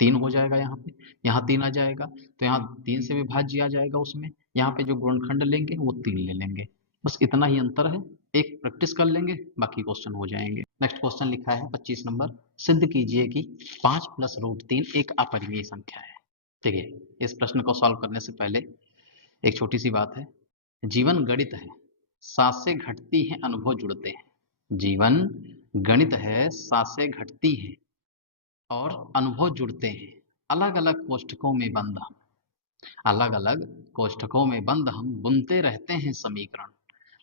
तीन हो जाएगा यहाँ पे, यहाँ तीन आ जाएगा तो यहाँ तीन से विभाज्य आ जाएगा उसमें, यहाँ पे जो गुणनखंड लेंगे वो तीन ले लेंगे। बस इतना ही अंतर है, एक प्रैक्टिस कर लेंगे बाकी क्वेश्चन हो जाएंगे। नेक्स्ट क्वेश्चन लिखा है 25 नंबर, सिद्ध कीजिए कि 5 प्लस रूट तीन एक अपरिमेय संख्या है। देखिए, इस प्रश्न को सॉल्व करने से पहले एक छोटी सी बात है। जीवन गणित है, सांसें घटती हैं अनुभव जुड़ते हैं। जीवन गणित है, सांसें घटती हैं और अनुभव जुड़ते हैं। अलग अलग कोष्ठकों में बंद हम, अलग अलग कोष्ठकों में बंद हम बुनते रहते हैं समीकरण,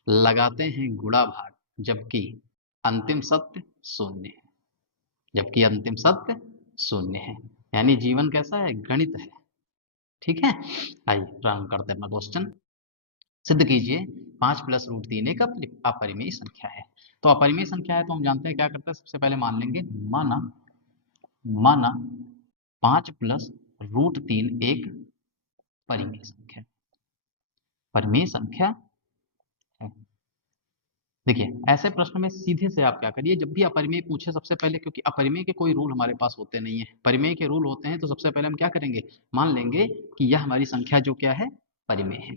लगाते हैं गुणा भाग, जबकि अंतिम सत्य शून्य है, जबकि अंतिम सत्य शून्य है। यानी जीवन कैसा है? गणित है। ठीक है, आइए प्रारंभ करते हैं अपना क्वेश्चन। सिद्ध कीजिए 5 प्लस रूट तीन एक अपरिमेय संख्या है। तो अपरिमेय संख्या है तो हम जानते हैं क्या करते हैं, सबसे पहले मान लेंगे माना 5 प्लस रूट तीन एक परिमेय संख्या, परिमेय संख्या है। देखिए, ऐसे प्रश्न में सीधे से आप क्या करिए, जब भी अपरिमेय पूछे सबसे पहले, क्योंकि अपरिमेय के कोई रूल हमारे पास होते नहीं है, परिमेय के रूल होते हैं, तो सबसे पहले हम क्या करेंगे, मान लेंगे कि यह हमारी संख्या जो क्या है, परिमेय है।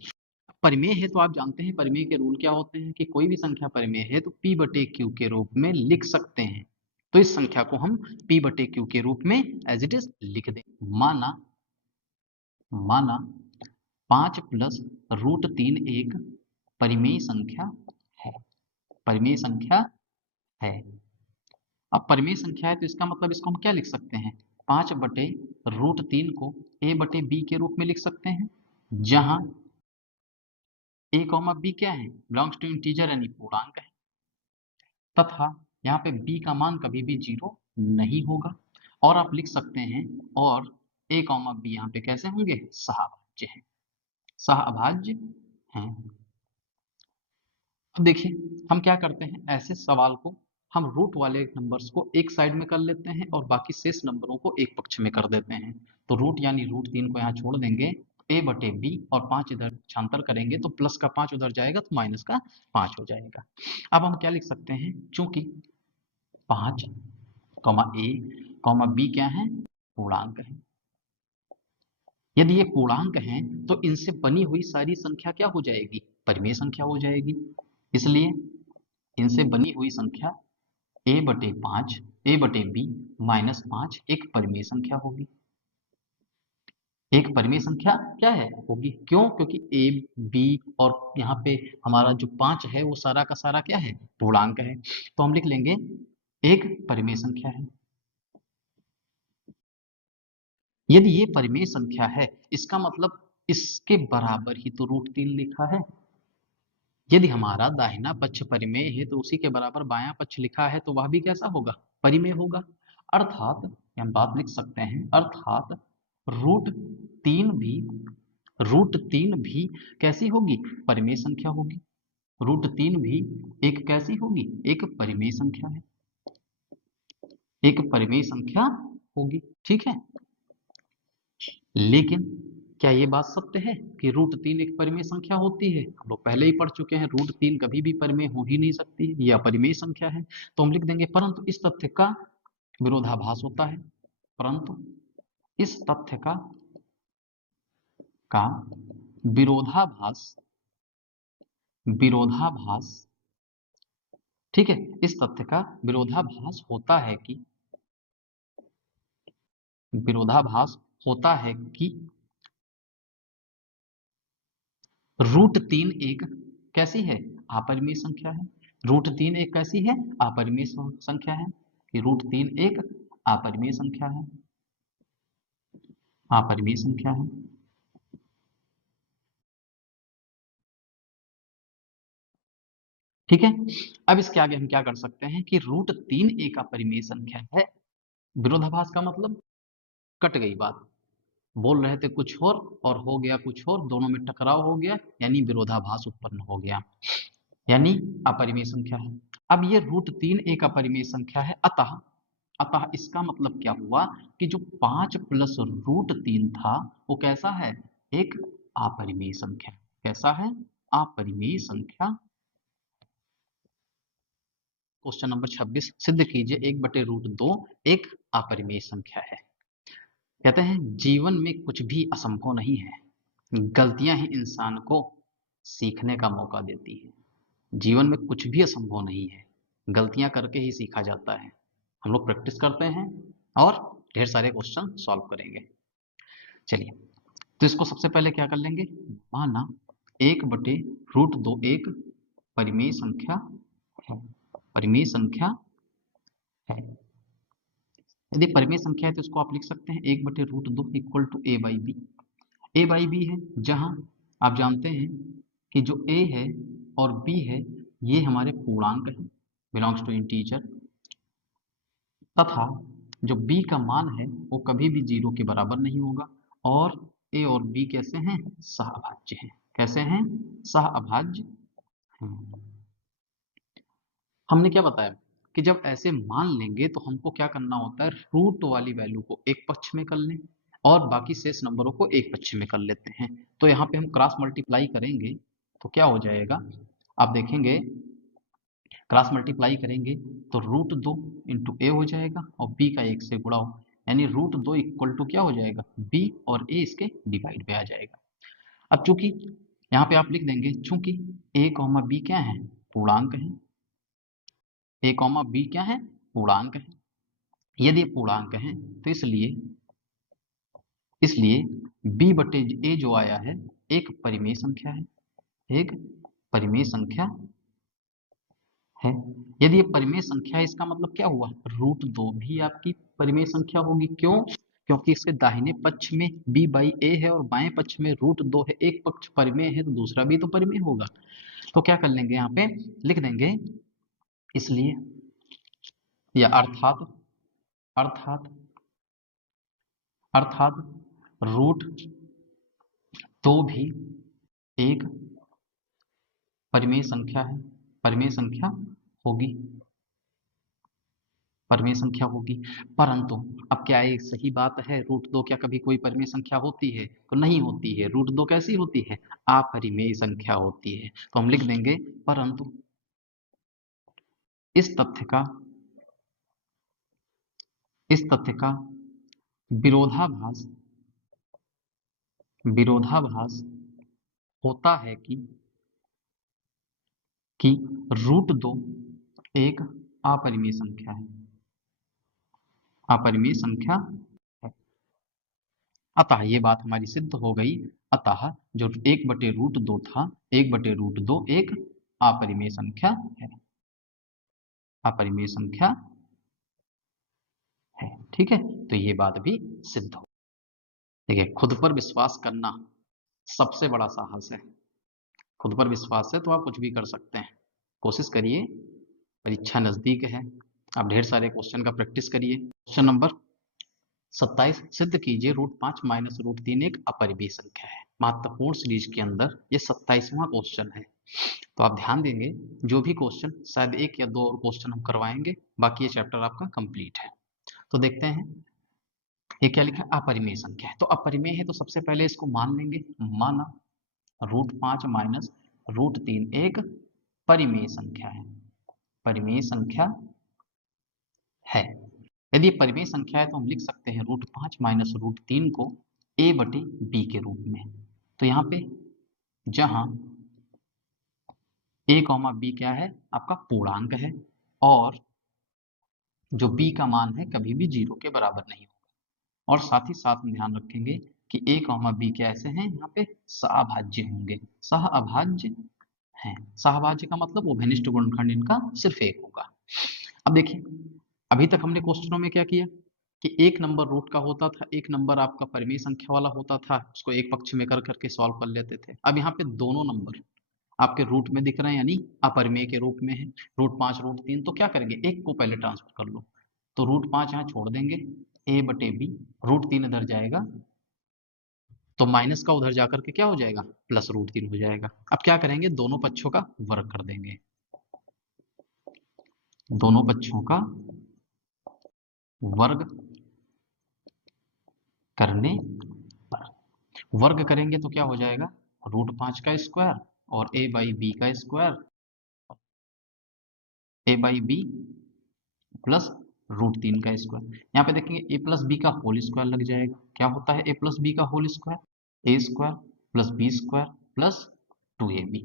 परिमेय है तो आप जानते हैं परिमेय के रूल क्या होते हैं कि कोई भी संख्या परिमेय है तो p बटे क्यू के रूप में लिख सकते हैं। तो इस संख्या को हम p बटे क्यू के रूप में एज इट इज लिख दें। माना 5 प्लस रूट तीन एक परिमेय संख्या है, परिमेय संख्या है। अब परिमेय संख्या है तो इसका मतलब इसको हम क्या लिख सकते हैं, 5 बटे रूट तीन को a बटे b के रूप में लिख सकते हैं, जहां a कॉमा b क्या है, बिलोंग्स टू इंटीजर यानी पूर्णांक है, तथा यहाँ पे b का मान कभी भी जीरो नहीं होगा। और आप लिख सकते हैं, और a कॉमा b यहाँ पे कैसे होंगे, सहअभाज्य हैं, सहअभाज्य हैं। अब देखिए हम क्या करते हैं, ऐसे सवाल को हम रूट वाले नंबर्स को एक साइड में कर लेते हैं और बाकी शेष नंबरों को एक पक्ष में कर देते हैं। तो रूट यानी रूट तीन को यहाँ छोड़ देंगे, a बटे बी और 5 इधर छांतर करेंगे तो प्लस का 5 उधर जाएगा तो माइनस का 5 हो जाएगा। अब हम क्या लिख सकते हैं, चूंकि 5 कॉमा ए कॉमा बी क्या है, पूर्णांक है। यदि ये पूर्णांक हैं तो इनसे बनी हुई सारी संख्या क्या हो जाएगी, परिमेय संख्या हो जाएगी। इसलिए इनसे बनी हुई संख्या a बटे पांच, a बटे बी माइनस 5 एक परिमेय संख्या होगी, एक परिमेय संख्या क्या है, होगी। क्यों? क्योंकि a b और यहाँ पे हमारा जो 5 है वो सारा का सारा क्या है, पूर्णांक है। तो हम लिख लेंगे एक परिमेय संख्या है। यदि ये परिमेय संख्या है इसका मतलब इसके बराबर ही तो रूट तीन लिखा है। यदि हमारा दाहिना पक्ष परिमेय है तो उसी के बराबर बायां पक्ष लिखा है, तो वह भी कैसा होगा, परिमेय होगा। अर्थात हम बात लिख सकते हैं, अर्थात रूट तीन भी रूट तीन भी कैसी होगी, परिमेय संख्या होगी। रूट तीन भी एक कैसी होगी, एक परिमेय संख्या है, एक परिमेय संख्या होगी। ठीक है, लेकिन क्या ये बात सत्य है कि रूट तीन एक परिमेय संख्या होती है? हम लोग पहले ही पढ़ चुके हैं, रूट तीन कभी भी परिमेय हो ही नहीं सकती, यह अपरिमेय संख्या है। तो हम लिख देंगे परंतु इस तथ्य का विरोधाभास होता है, परंतु इस तथ्य का विरोधाभास विरोधाभास ठीक है, इस तथ्य का विरोधाभास होता है कि विरोधाभास होता है कि √3 एक कैसी है, अपरिमेय संख्या है। √3 एक कैसी है, अपरिमेय संख्या है। कि √3 एक अपरिमेय संख्या है, अपरिमेय संख्या है। ठीक है, अब इसके आगे हम क्या कर सकते हैं कि √3 एक अपरिमेय संख्या है। विरोधाभास का मतलब कट गई बात, बोल रहे थे कुछ और हो गया कुछ और, दोनों में टकराव हो गया, यानी विरोधाभास उत्पन्न हो गया, यानी अपरिमेय संख्या है। अब ये √3 एक अपरिमेय संख्या है, अतः अतः इसका मतलब क्या हुआ कि जो 5 प्लस √3 था वो कैसा है, एक अपरिमेय संख्या। कैसा है, अपरिमेय संख्या। क्वेश्चन नंबर 26, सिद्ध कीजिए 1/√2 एक अपरिमेय संख्या है। कहते हैं जीवन में कुछ भी असंभव नहीं है, गलतियां ही इंसान को सीखने का मौका देती है। जीवन में कुछ भी असंभव नहीं है, गलतियां करके ही सीखा जाता है। हम लोग प्रैक्टिस करते हैं और ढेर सारे क्वेश्चन सॉल्व करेंगे। चलिए, तो इसको सबसे पहले क्या कर लेंगे, माना 1/√2 एक परिमेय संख्या है। परिमेय संख्या है, यदि परिमेय संख्या है तो इसको आप लिख सकते हैं 1/√2 इक्वल टू a/b। a/b है, जहां आप जानते हैं कि जो a है और b है ये हमारे पूर्णांक है, बिलोंग्स टू इंटीजर, तथा जो b का मान है वो कभी भी 0 के बराबर नहीं होगा, और a और b कैसे हैं, सहअभाज्य हैं। कैसे हैं, सहअभाज्य हैं। हमने क्या बताया कि जब ऐसे मान लेंगे तो हमको क्या करना होता है, रूट वाली वैल्यू को एक पक्ष में कर लें और बाकी शेष नंबरों को एक पक्ष में कर लेते हैं। तो यहाँ पे हम क्रॉस मल्टीप्लाई करेंगे तो क्या हो जाएगा, आप देखेंगे क्रॉस मल्टीप्लाई करेंगे तो √2 इंटू ए हो जाएगा और बी का 1 से गुणा हो, यानी √2 इक्वल टू क्या हो जाएगा, बी, और ए इसके डिवाइड में आ जाएगा। अब चूंकि यहाँ पे आप लिख देंगे, चूंकि ए कॉमा बी क्या है, पूर्णांक है। ए कॉमा बी क्या है, पूर्णांक है। यदि पूर्णांक है तो इसलिए इसलिए b बटे ए जो आया है एक परिमेय संख्या है, एक परिमेय संख्या है। यदि ये परिमेय संख्या है इसका मतलब क्या हुआ, √2 भी आपकी परिमेय संख्या होगी। क्यों, क्योंकि इसके दाहिने पक्ष में b/a है और बाएं पक्ष में √2 है। एक पक्ष परिमेय है तो दूसरा भी तो परिमेय होगा। तो क्या कर लेंगे, यहाँ पे लिख देंगे इसलिए, या अर्थात अर्थात अर्थात √2 भी एक परिमेय संख्या है, परिमेय संख्या होगी, परिमेय संख्या होगी। परंतु अब क्या ये सही बात है, √2 क्या कभी कोई परिमेय संख्या होती है, तो नहीं होती है। √2 कैसी होती है, अपरिमेय संख्या होती है। तो हम लिख देंगे परंतु इस तथ्य का विरोधाभास विरोधाभास होता है कि √2 एक अपरिमेय संख्या है, अपरिमेय संख्या है। अतः ये बात हमारी सिद्ध हो गई। अतः जो 1/√2 था, 1/√2 एक अपरिमेय संख्या है, अपरिमेय संख्या है। ठीक है, तो ये बात भी सिद्ध हो। देखिए, खुद पर विश्वास करना सबसे बड़ा साहस है। खुद पर विश्वास है तो आप कुछ भी कर सकते हैं। कोशिश करिए, परीक्षा नजदीक है, आप ढेर सारे क्वेश्चन का प्रैक्टिस करिए। क्वेश्चन नंबर 27, सिद्ध कीजिए √5 माइनस √3 एक अपरिमेय संख्या है। महत्वपूर्ण सीरीज के अंदर ये 27वां क्वेश्चन है। तो आप ध्यान देंगे, जो भी क्वेश्चन, शायद 1 या 2 और क्वेश्चन हम करवाएंगे, बाकी ये चैप्टर आपका कंप्लीट है। तो देखते हैं ये क्या लिखा है, अपरिमेय संख्या है। तो अपरिमेय है तो सबसे पहले इसको मान लेंगे, माना √5 माइनस √3 एक परिमेय संख्या है, परिमेय संख्या है। यदि ये परिमेय संख्या है तो हम लिख सकते हैं √5 माइनस √3 को a/b के रूप में। तो यहाँ पे जहां a, b क्या है, आपका पूर्णांक है, और जो b का मान है कभी भी 0 के बराबर नहीं होगा, और साथ ही साथ में ध्यान रखेंगे कि a कॉमा b कैसे हैं, यहाँ पे सहअभाज्य होंगे, सहअभाज्य हैं। सहअभाज्य का मतलब उभयनिष्ठ गुणनखंड इनका सिर्फ एक होगा। अब देखिए, अभी तक हमने क्वेश्चनों में क्या किया कि एक नंबर रूट का होता था, एक नंबर आपका परिमेय संख्या वाला होता था, उसको एक पक्ष में कर करके सॉल्व कर लेते थे। अब यहाँ पे दोनों नंबर आपके रूट में दिख रहे हैं, यानी अपरिमेय के रूप में है, √5 √3, तो क्या करेंगे, एक को पहले ट्रांसफर कर लो, तो √5 यहाँ छोड़ देंगे, a बटे b, √3 इधर जाएगा तो माइनस का उधर जाकर के क्या हो जाएगा, प्लस √3 हो जाएगा। अब क्या करेंगे, दोनों पक्षों का वर्ग कर देंगे, दोनों पक्षों का वर्ग करने पर, वर्ग करेंगे तो क्या हो जाएगा, √5 का स्क्वायर और a बाई बी का square, a by b plus √3 का स्क्वायर। यहाँ पे देखेंगे a प्लस बी का होल स्क्वायर लग जाएगा। क्या होता है a प्लस बी का whole square, a square plus b square plus 2ab,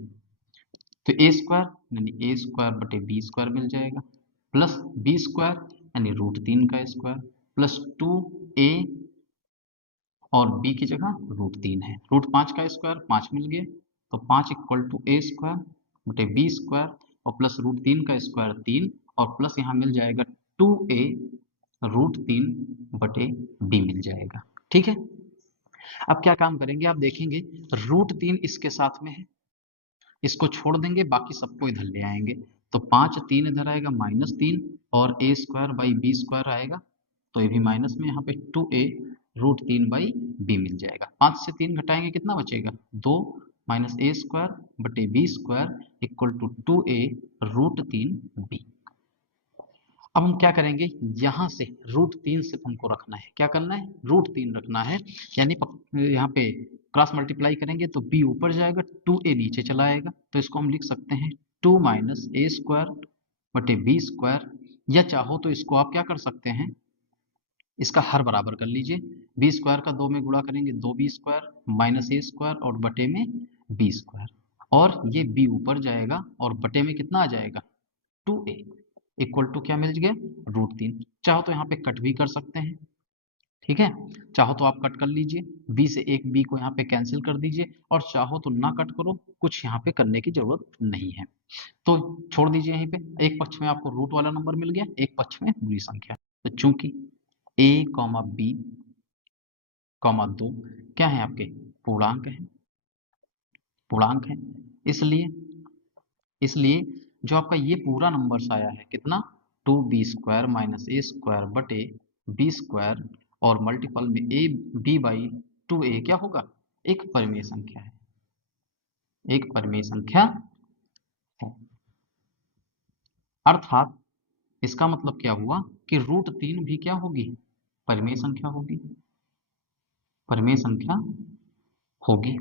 तो a स्क्वायर यानी a स्क्वायर बटे बी स्क्वायर मिल जाएगा, प्लस बी स्क्वायर यानी √3 का स्क्वायर प्लस 2a और b की जगह √3 है, √5 का स्क्वायर 5 मिल गया, तो 5 इक्वल टू a स्क्वायर बटे बी स्क्वायर और प्लस √3 का स्क्वायर 3 और प्लस यहाँ मिल जाएगा 2a √3 बटे b मिल जाएगा। ठीक है, अब क्या काम करेंगे, आप देखेंगे √3 इसके साथ में है, इसको छोड़ देंगे, बाकी सबको इधर ले आएंगे, तो 5 3 इधर आएगा -3 और a square by b square आएगा, तो ये भी माइनस में, यहाँ पे 2a √3 बाई बी मिल जाएगा। 5 से 3 घटाएंगे कितना बचेगा, 2 माइनस a स्क्वायर बटे b square equal to 2a √3 b। अब हम क्या करेंगे, यहां से √3 से हमको रखना है, क्या करना है, √3 रखना है, यानी यहाँ पे क्रॉस मल्टीप्लाई करेंगे तो b ऊपर जाएगा, 2a नीचे चला आएगा, तो इसको हम लिख सकते हैं 2 माइनस a स्क्वायर बटे बी स्क्वायर, या चाहो तो इसको आप क्या कर सकते हैं, इसका हर बराबर कर लीजिए, बी स्क्वायर का 2 में गुणा करेंगे 2b square minus a square और बटे में b स्क्वायर, और ये b ऊपर जाएगा और बटे में कितना आ जाएगा, 2a इक्वल टू क्या मिल गया, √3। चाहो तो यहाँ पे कट भी कर सकते हैं, ठीक है, चाहो तो आप कट कर लीजिए, b से एक b को यहाँ पे कैंसिल कर दीजिए, और चाहो तो ना कट करो, कुछ यहाँ पे करने की जरूरत नहीं है, तो छोड़ दीजिए यहीं पे, एक पक्ष में आपको रूट वाला नंबर मिल गया, एक पक्ष में पूरी संख्या, तो चूंकि a कॉमा b कॉमा 2 क्या है आपके पूर्णांक है, पूर्णांक है, इसलिए इसलिए जो आपका ये पूरा नंबर आया है कितना, 2b square minus a square बटे b स्क्वायर और मल्टीपल में a b बाई 2a क्या होगा, एक परिमेय संख्या है, एक परिमेय संख्या है। अर्थात इसका मतलब क्या हुआ कि √3 भी क्या होगी, परिमेय संख्या होगी, परिमेय संख्या होगी।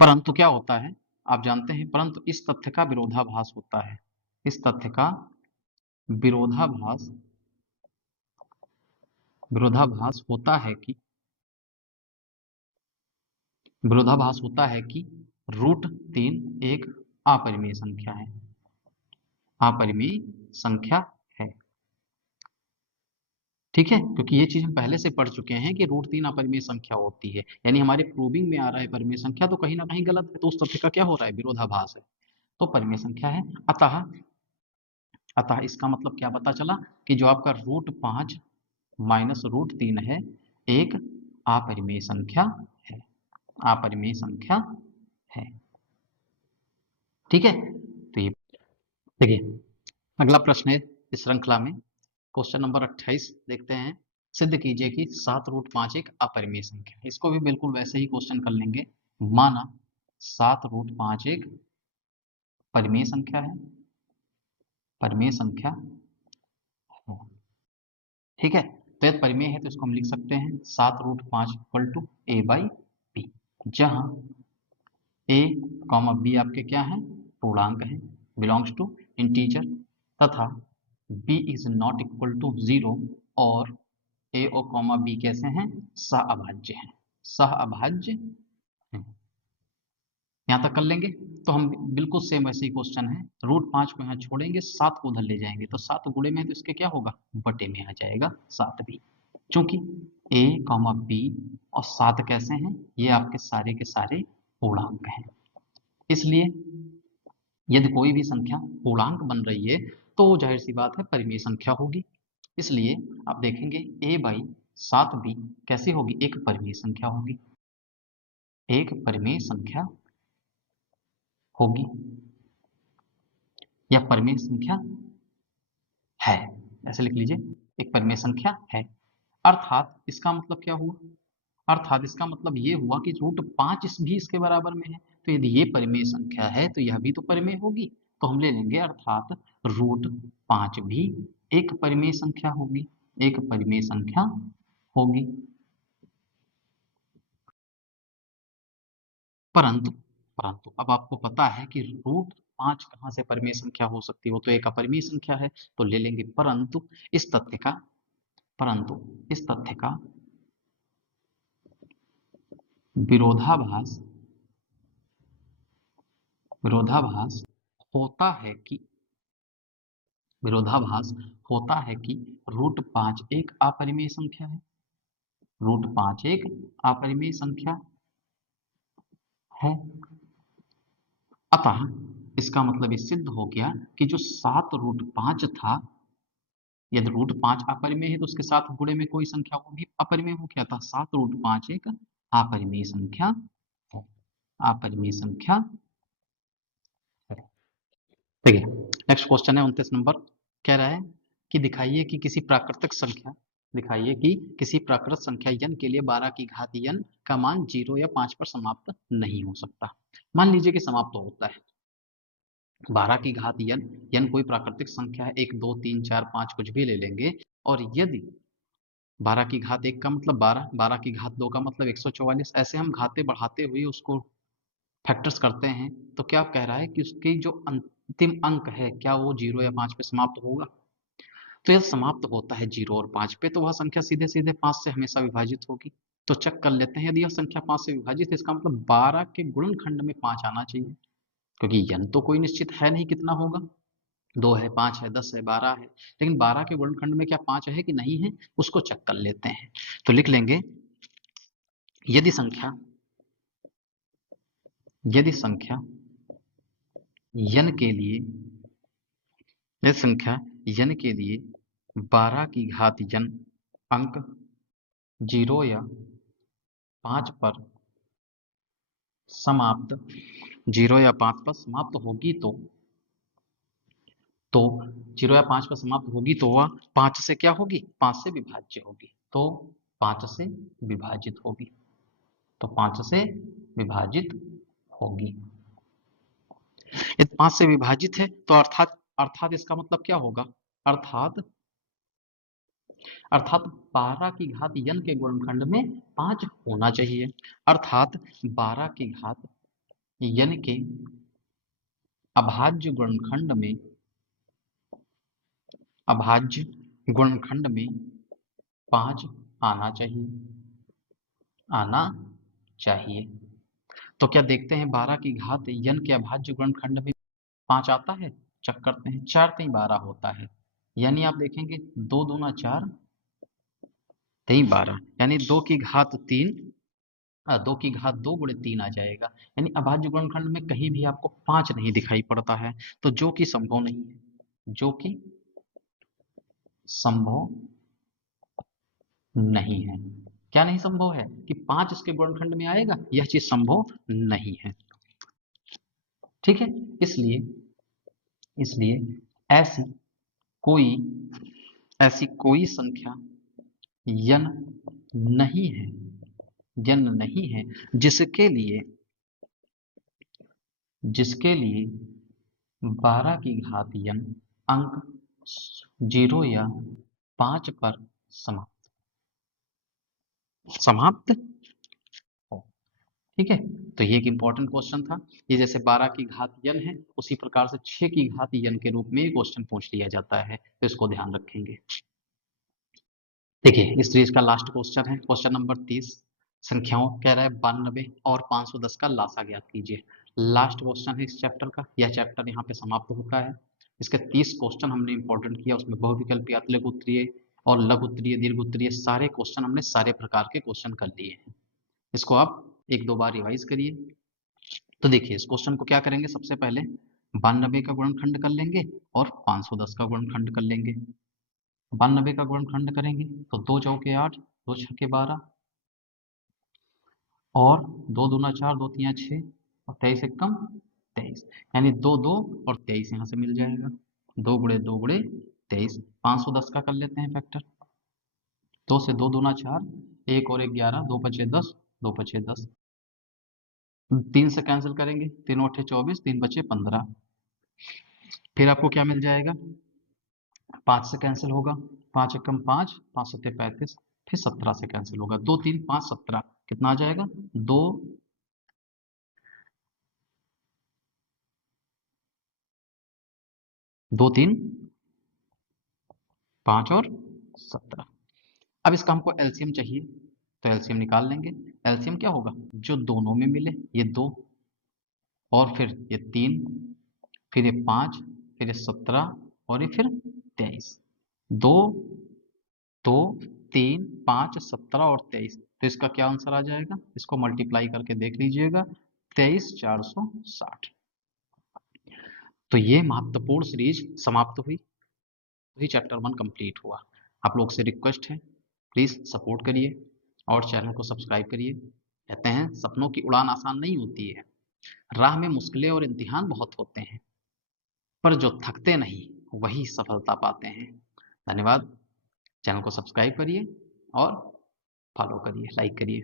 परंतु क्या होता है, आप जानते हैं, परंतु इस तथ्य का विरोधाभास होता है, इस तथ्य का विरोधाभास विरोधाभास होता है कि विरोधाभास होता है कि √3 एक अपरिमेय संख्या है, अपरिमेय संख्या है, ठीक है, क्योंकि ये चीज हम पहले से पढ़ चुके हैं कि √3 अपरिमेय संख्या होती है, यानी हमारे प्रूविंग में आ रहा है परिमेय संख्या, तो कहीं ना कहीं गलत है, तो उस तथ्य का क्या हो रहा है, विरोधाभास है, तो परिमेय संख्या है। अतः अतः इसका मतलब क्या पता चला कि जो आपका √5 माइनस √3 है, एक अपरिमेय संख्या है, अपरिमेय संख्या है, ठीक है। तो ये देखिए, अगला प्रश्न है इस श्रृंखला में, क्वेश्चन नंबर 28 देखते हैं, सिद्ध कीजिए कि 7√5 एक अपरिमेय संख्या है। इसको भी बिल्कुल वैसे ही क्वेश्चन कर लेंगे, माना 7√5 एक परिमेय संख्या है, परिमेय संख्या है, ठीक है, तो यदि परिमेय है तो इसको हम लिख सकते हैं 7√5 equal to a by b, जहां a कॉमा बी आपके क्या है, पूर्णांक है, बिलोंग्स टू इंटीजर, तथा b is not equal to 0 और a और कॉमा b कैसे हैं, सहअभाज्य हैं, सहअभाज्य हैं, यहाँ तक कर लेंगे। तो हम बिल्कुल सेम वैसे ही क्वेश्चन है, √5 को यहाँ छोड़ेंगे, 7 को उधर ले जाएंगे, तो 7 गुणे में तो इसके क्या होगा, बटे में आ जाएगा 7b। चूंकि a, b और 7 कैसे हैं, ये आपके सारे के सारे पूर्णांक हैं, इसलिए यदि कोई भी संख्या पूर्णांक बन रही है तो जाहिर सी बात है परिमेय संख्या होगी। इसलिए आप देखेंगे a/7b कैसे होगी, एक परिमेय संख्या होगी, एक परिमेय संख्या होगी या परिमेय संख्या है, ऐसे लिख लीजिए, एक परिमेय संख्या है। अर्थात इसका मतलब क्या हुआ, अर्थात इसका मतलब ये हुआ कि √5 भी इसके बराबर में है, तो यदि ये परिमेय संख्या है तो यह भी तो परिमेय होगी, तो हम ले लेंगे अर्थात √5 भी एक परिमेय संख्या होगी, एक परिमेय संख्या होगी। परंतु परंतु अब आपको पता है कि √5 कहाँ से परिमेय संख्या हो सकती है, वो तो एक अपरिमेय संख्या है, तो ले लेंगे। परंतु इस तथ्य का विरोधाभास विरोधाभास होता है कि विरोधाभास होता है कि √5 एक अपरिमेय संख्या है, √5 एक अपरिमेय संख्या है। अतः इसका मतलब ये सिद्ध हो गया कि जो 7√5 था, यदि √5 अपरिमेय है तो उसके साथ गुणे में कोई संख्या होगी अपरिमेय हो, क्या था, 7√5 एक अपरिमेय संख्या है, अपरिमेय संख्या है। देखिए नेक्स्ट क्वेश्चन है 29 नंबर, कह रहा है कि दिखाइए कि किसी प्राकृत संख्या n के लिए 12 की घात n का मान 0 या 5 पर समाप्त नहीं हो सकता। मान लीजिए कि समाप्त होता है, 12 की घात n कोई प्राकृतिक संख्या है, 1 2 3 4 5 कुछ भी ले लेंगे, और यदि 12 की घात 1 का मतलब 12, 12 की घात 2 का मतलब 144, ऐसे हम घाते बढ़ाते हुए उसको फैक्टर्स करते हैं, तो क्या कह रहा है कि उसकी जो अंतिम अंक है क्या वो 0 या 5 पे समाप्त होगा। तो यदि समाप्त होता है 0 और 5 पे, तो वह संख्या सीधे सीधे 5 से हमेशा विभाजित होगी। तो चेक कर लेते हैं, यदि यह संख्या 5 से विभाजित है, इसका मतलब 12 के गुणनखंड में 5 आना चाहिए, क्योंकि n तो कोई निश्चित है नहीं कितना होगा, 2 है, 5 है, 10 है, 12 है, लेकिन 12 के गुणनखंड में क्या 5 है कि नहीं है, उसको चेक कर लेते हैं। तो लिख लेंगे, यदि संख्या यदि संख्या n के लिए यदि संख्या n के लिए 12 की घात n अंक 0 या 5 पर समाप्त 0 या 5 पर समाप्त होगी, तो 0 या 5 पर समाप्त होगी तो वह 5 से क्या होगी, 5 से विभाज्य होगी, तो 5 से विभाजित होगी, तो 5 से विभाजित होगी। यदि 5 से विभाजित है तो अर्थात इसका मतलब क्या होगा, अर्थात अर्थात 12 की घात n के गुणनखंड में 5 होना चाहिए, अर्थात 12 की घात n के अभाज्य गुणनखंड में 5 आना चाहिए। तो क्या देखते हैं 12 की घात n के अभाज्य गुणनखंड में 5 आता है, चेक करते हैं, 4 3 12 होता है, यानी आप देखेंगे 2 दूना 4 3 12, यानी 2 की घात 3 2 की घात 2 गुणे 3 आ जाएगा, यानी अभाज्य गुणनखंड में कहीं भी आपको 5 नहीं दिखाई पड़ता है, तो जो कि संभव नहीं है, जो कि संभव नहीं है। क्या नहीं संभव है कि 5 इसके गुणनखंड में आएगा, यह चीज संभव नहीं है। ठीक है, इसलिए ऐसी कोई संख्या n नहीं है, जिसके लिए 12 की घात n अंक 0 या 5 पर समाप्त हो। ठीक है, तो ये एक इंपॉर्टेंट क्वेश्चन था। ये जैसे 12 की घात n है, उसी प्रकार से 6 की घात n के रूप में ये क्वेश्चन पूछ लिया जाता है, तो इसको ध्यान रखेंगे। देखिए इस सीरीज का लास्ट क्वेश्चन है, क्वेश्चन नंबर 30, संख्याओं कह रहा है 92 और 510 का लासा ज्ञात कीजिए। लास्ट क्वेश्चन है इस चैप्टर का। यह चैप्टर यहाँ पे समाप्त होता है। इसके 30 क्वेश्चन हमने इंपॉर्टेंट किया, उसमें बहुविकल्पीय, अतिलघु उत्तरीय और लघु उत्तरीय, दीर्घ उत्तरीय सारे क्वेश्चन हमने सारे प्रकार के क्वेश्चन कर लिए हैं। इसको आप एक दो बार रिवाइज करिए। तो देखिए इस क्वेश्चन को क्या करेंगे, सबसे पहले 92 का गुणनखंड कर लेंगे और 510 का गुणनखंड कर लेंगे। 92 का गुणनखंड करेंगे तो 2 चौके 8, 2 छक्के 12 और 2 दूना 4, 2 तिया 6 और 23 एक कम 23, यानी 2 2 और 23 यहाँ से मिल जाएगा। 2 गुणे 2 गुणे 23, 510 का कर लेते हैं फैक्टर। 2 से 2 दूना 4, 1 और 1 11, 2 पचे 10, 2 पचे 10, 3 से कैंसिल करेंगे, 3 अठे 24, 3 बचे 15। फिर आपको क्या मिल जाएगा, 5 से कैंसिल होगा, 5 एकम 5, 5 सत्ते 35, फिर 17 से कैंसिल होगा, 2 3 5 17, कितना आ जाएगा 2 2 3 5 और 17। अब इसका हमको एलसीएम चाहिए, तो एलसीएम निकाल लेंगे। एलसीएम क्या होगा, जो दोनों में मिले, ये 2 और फिर ये 3, फिर ये 5, फिर ये 17 और ये फिर 23। 2 2 3 5 17 और 23, तो इसका क्या आंसर आ जाएगा, इसको मल्टीप्लाई करके देख लीजिएगा, 23 460। तो ये महत्वपूर्ण सीरीज समाप्त हुई, वही चैप्टर 1 कंप्लीट हुआ। आप लोग से रिक्वेस्ट है, प्लीज सपोर्ट करिए और चैनल को सब्सक्राइब करिए। कहते हैं सपनों की उड़ान आसान नहीं होती है, राह में मुश्किलें और इम्तिहान बहुत होते हैं, पर जो थकते नहीं वही सफलता पाते हैं। धन्यवाद। चैनल को सब्सक्राइब करिए और फॉलो करिए, लाइक करिए।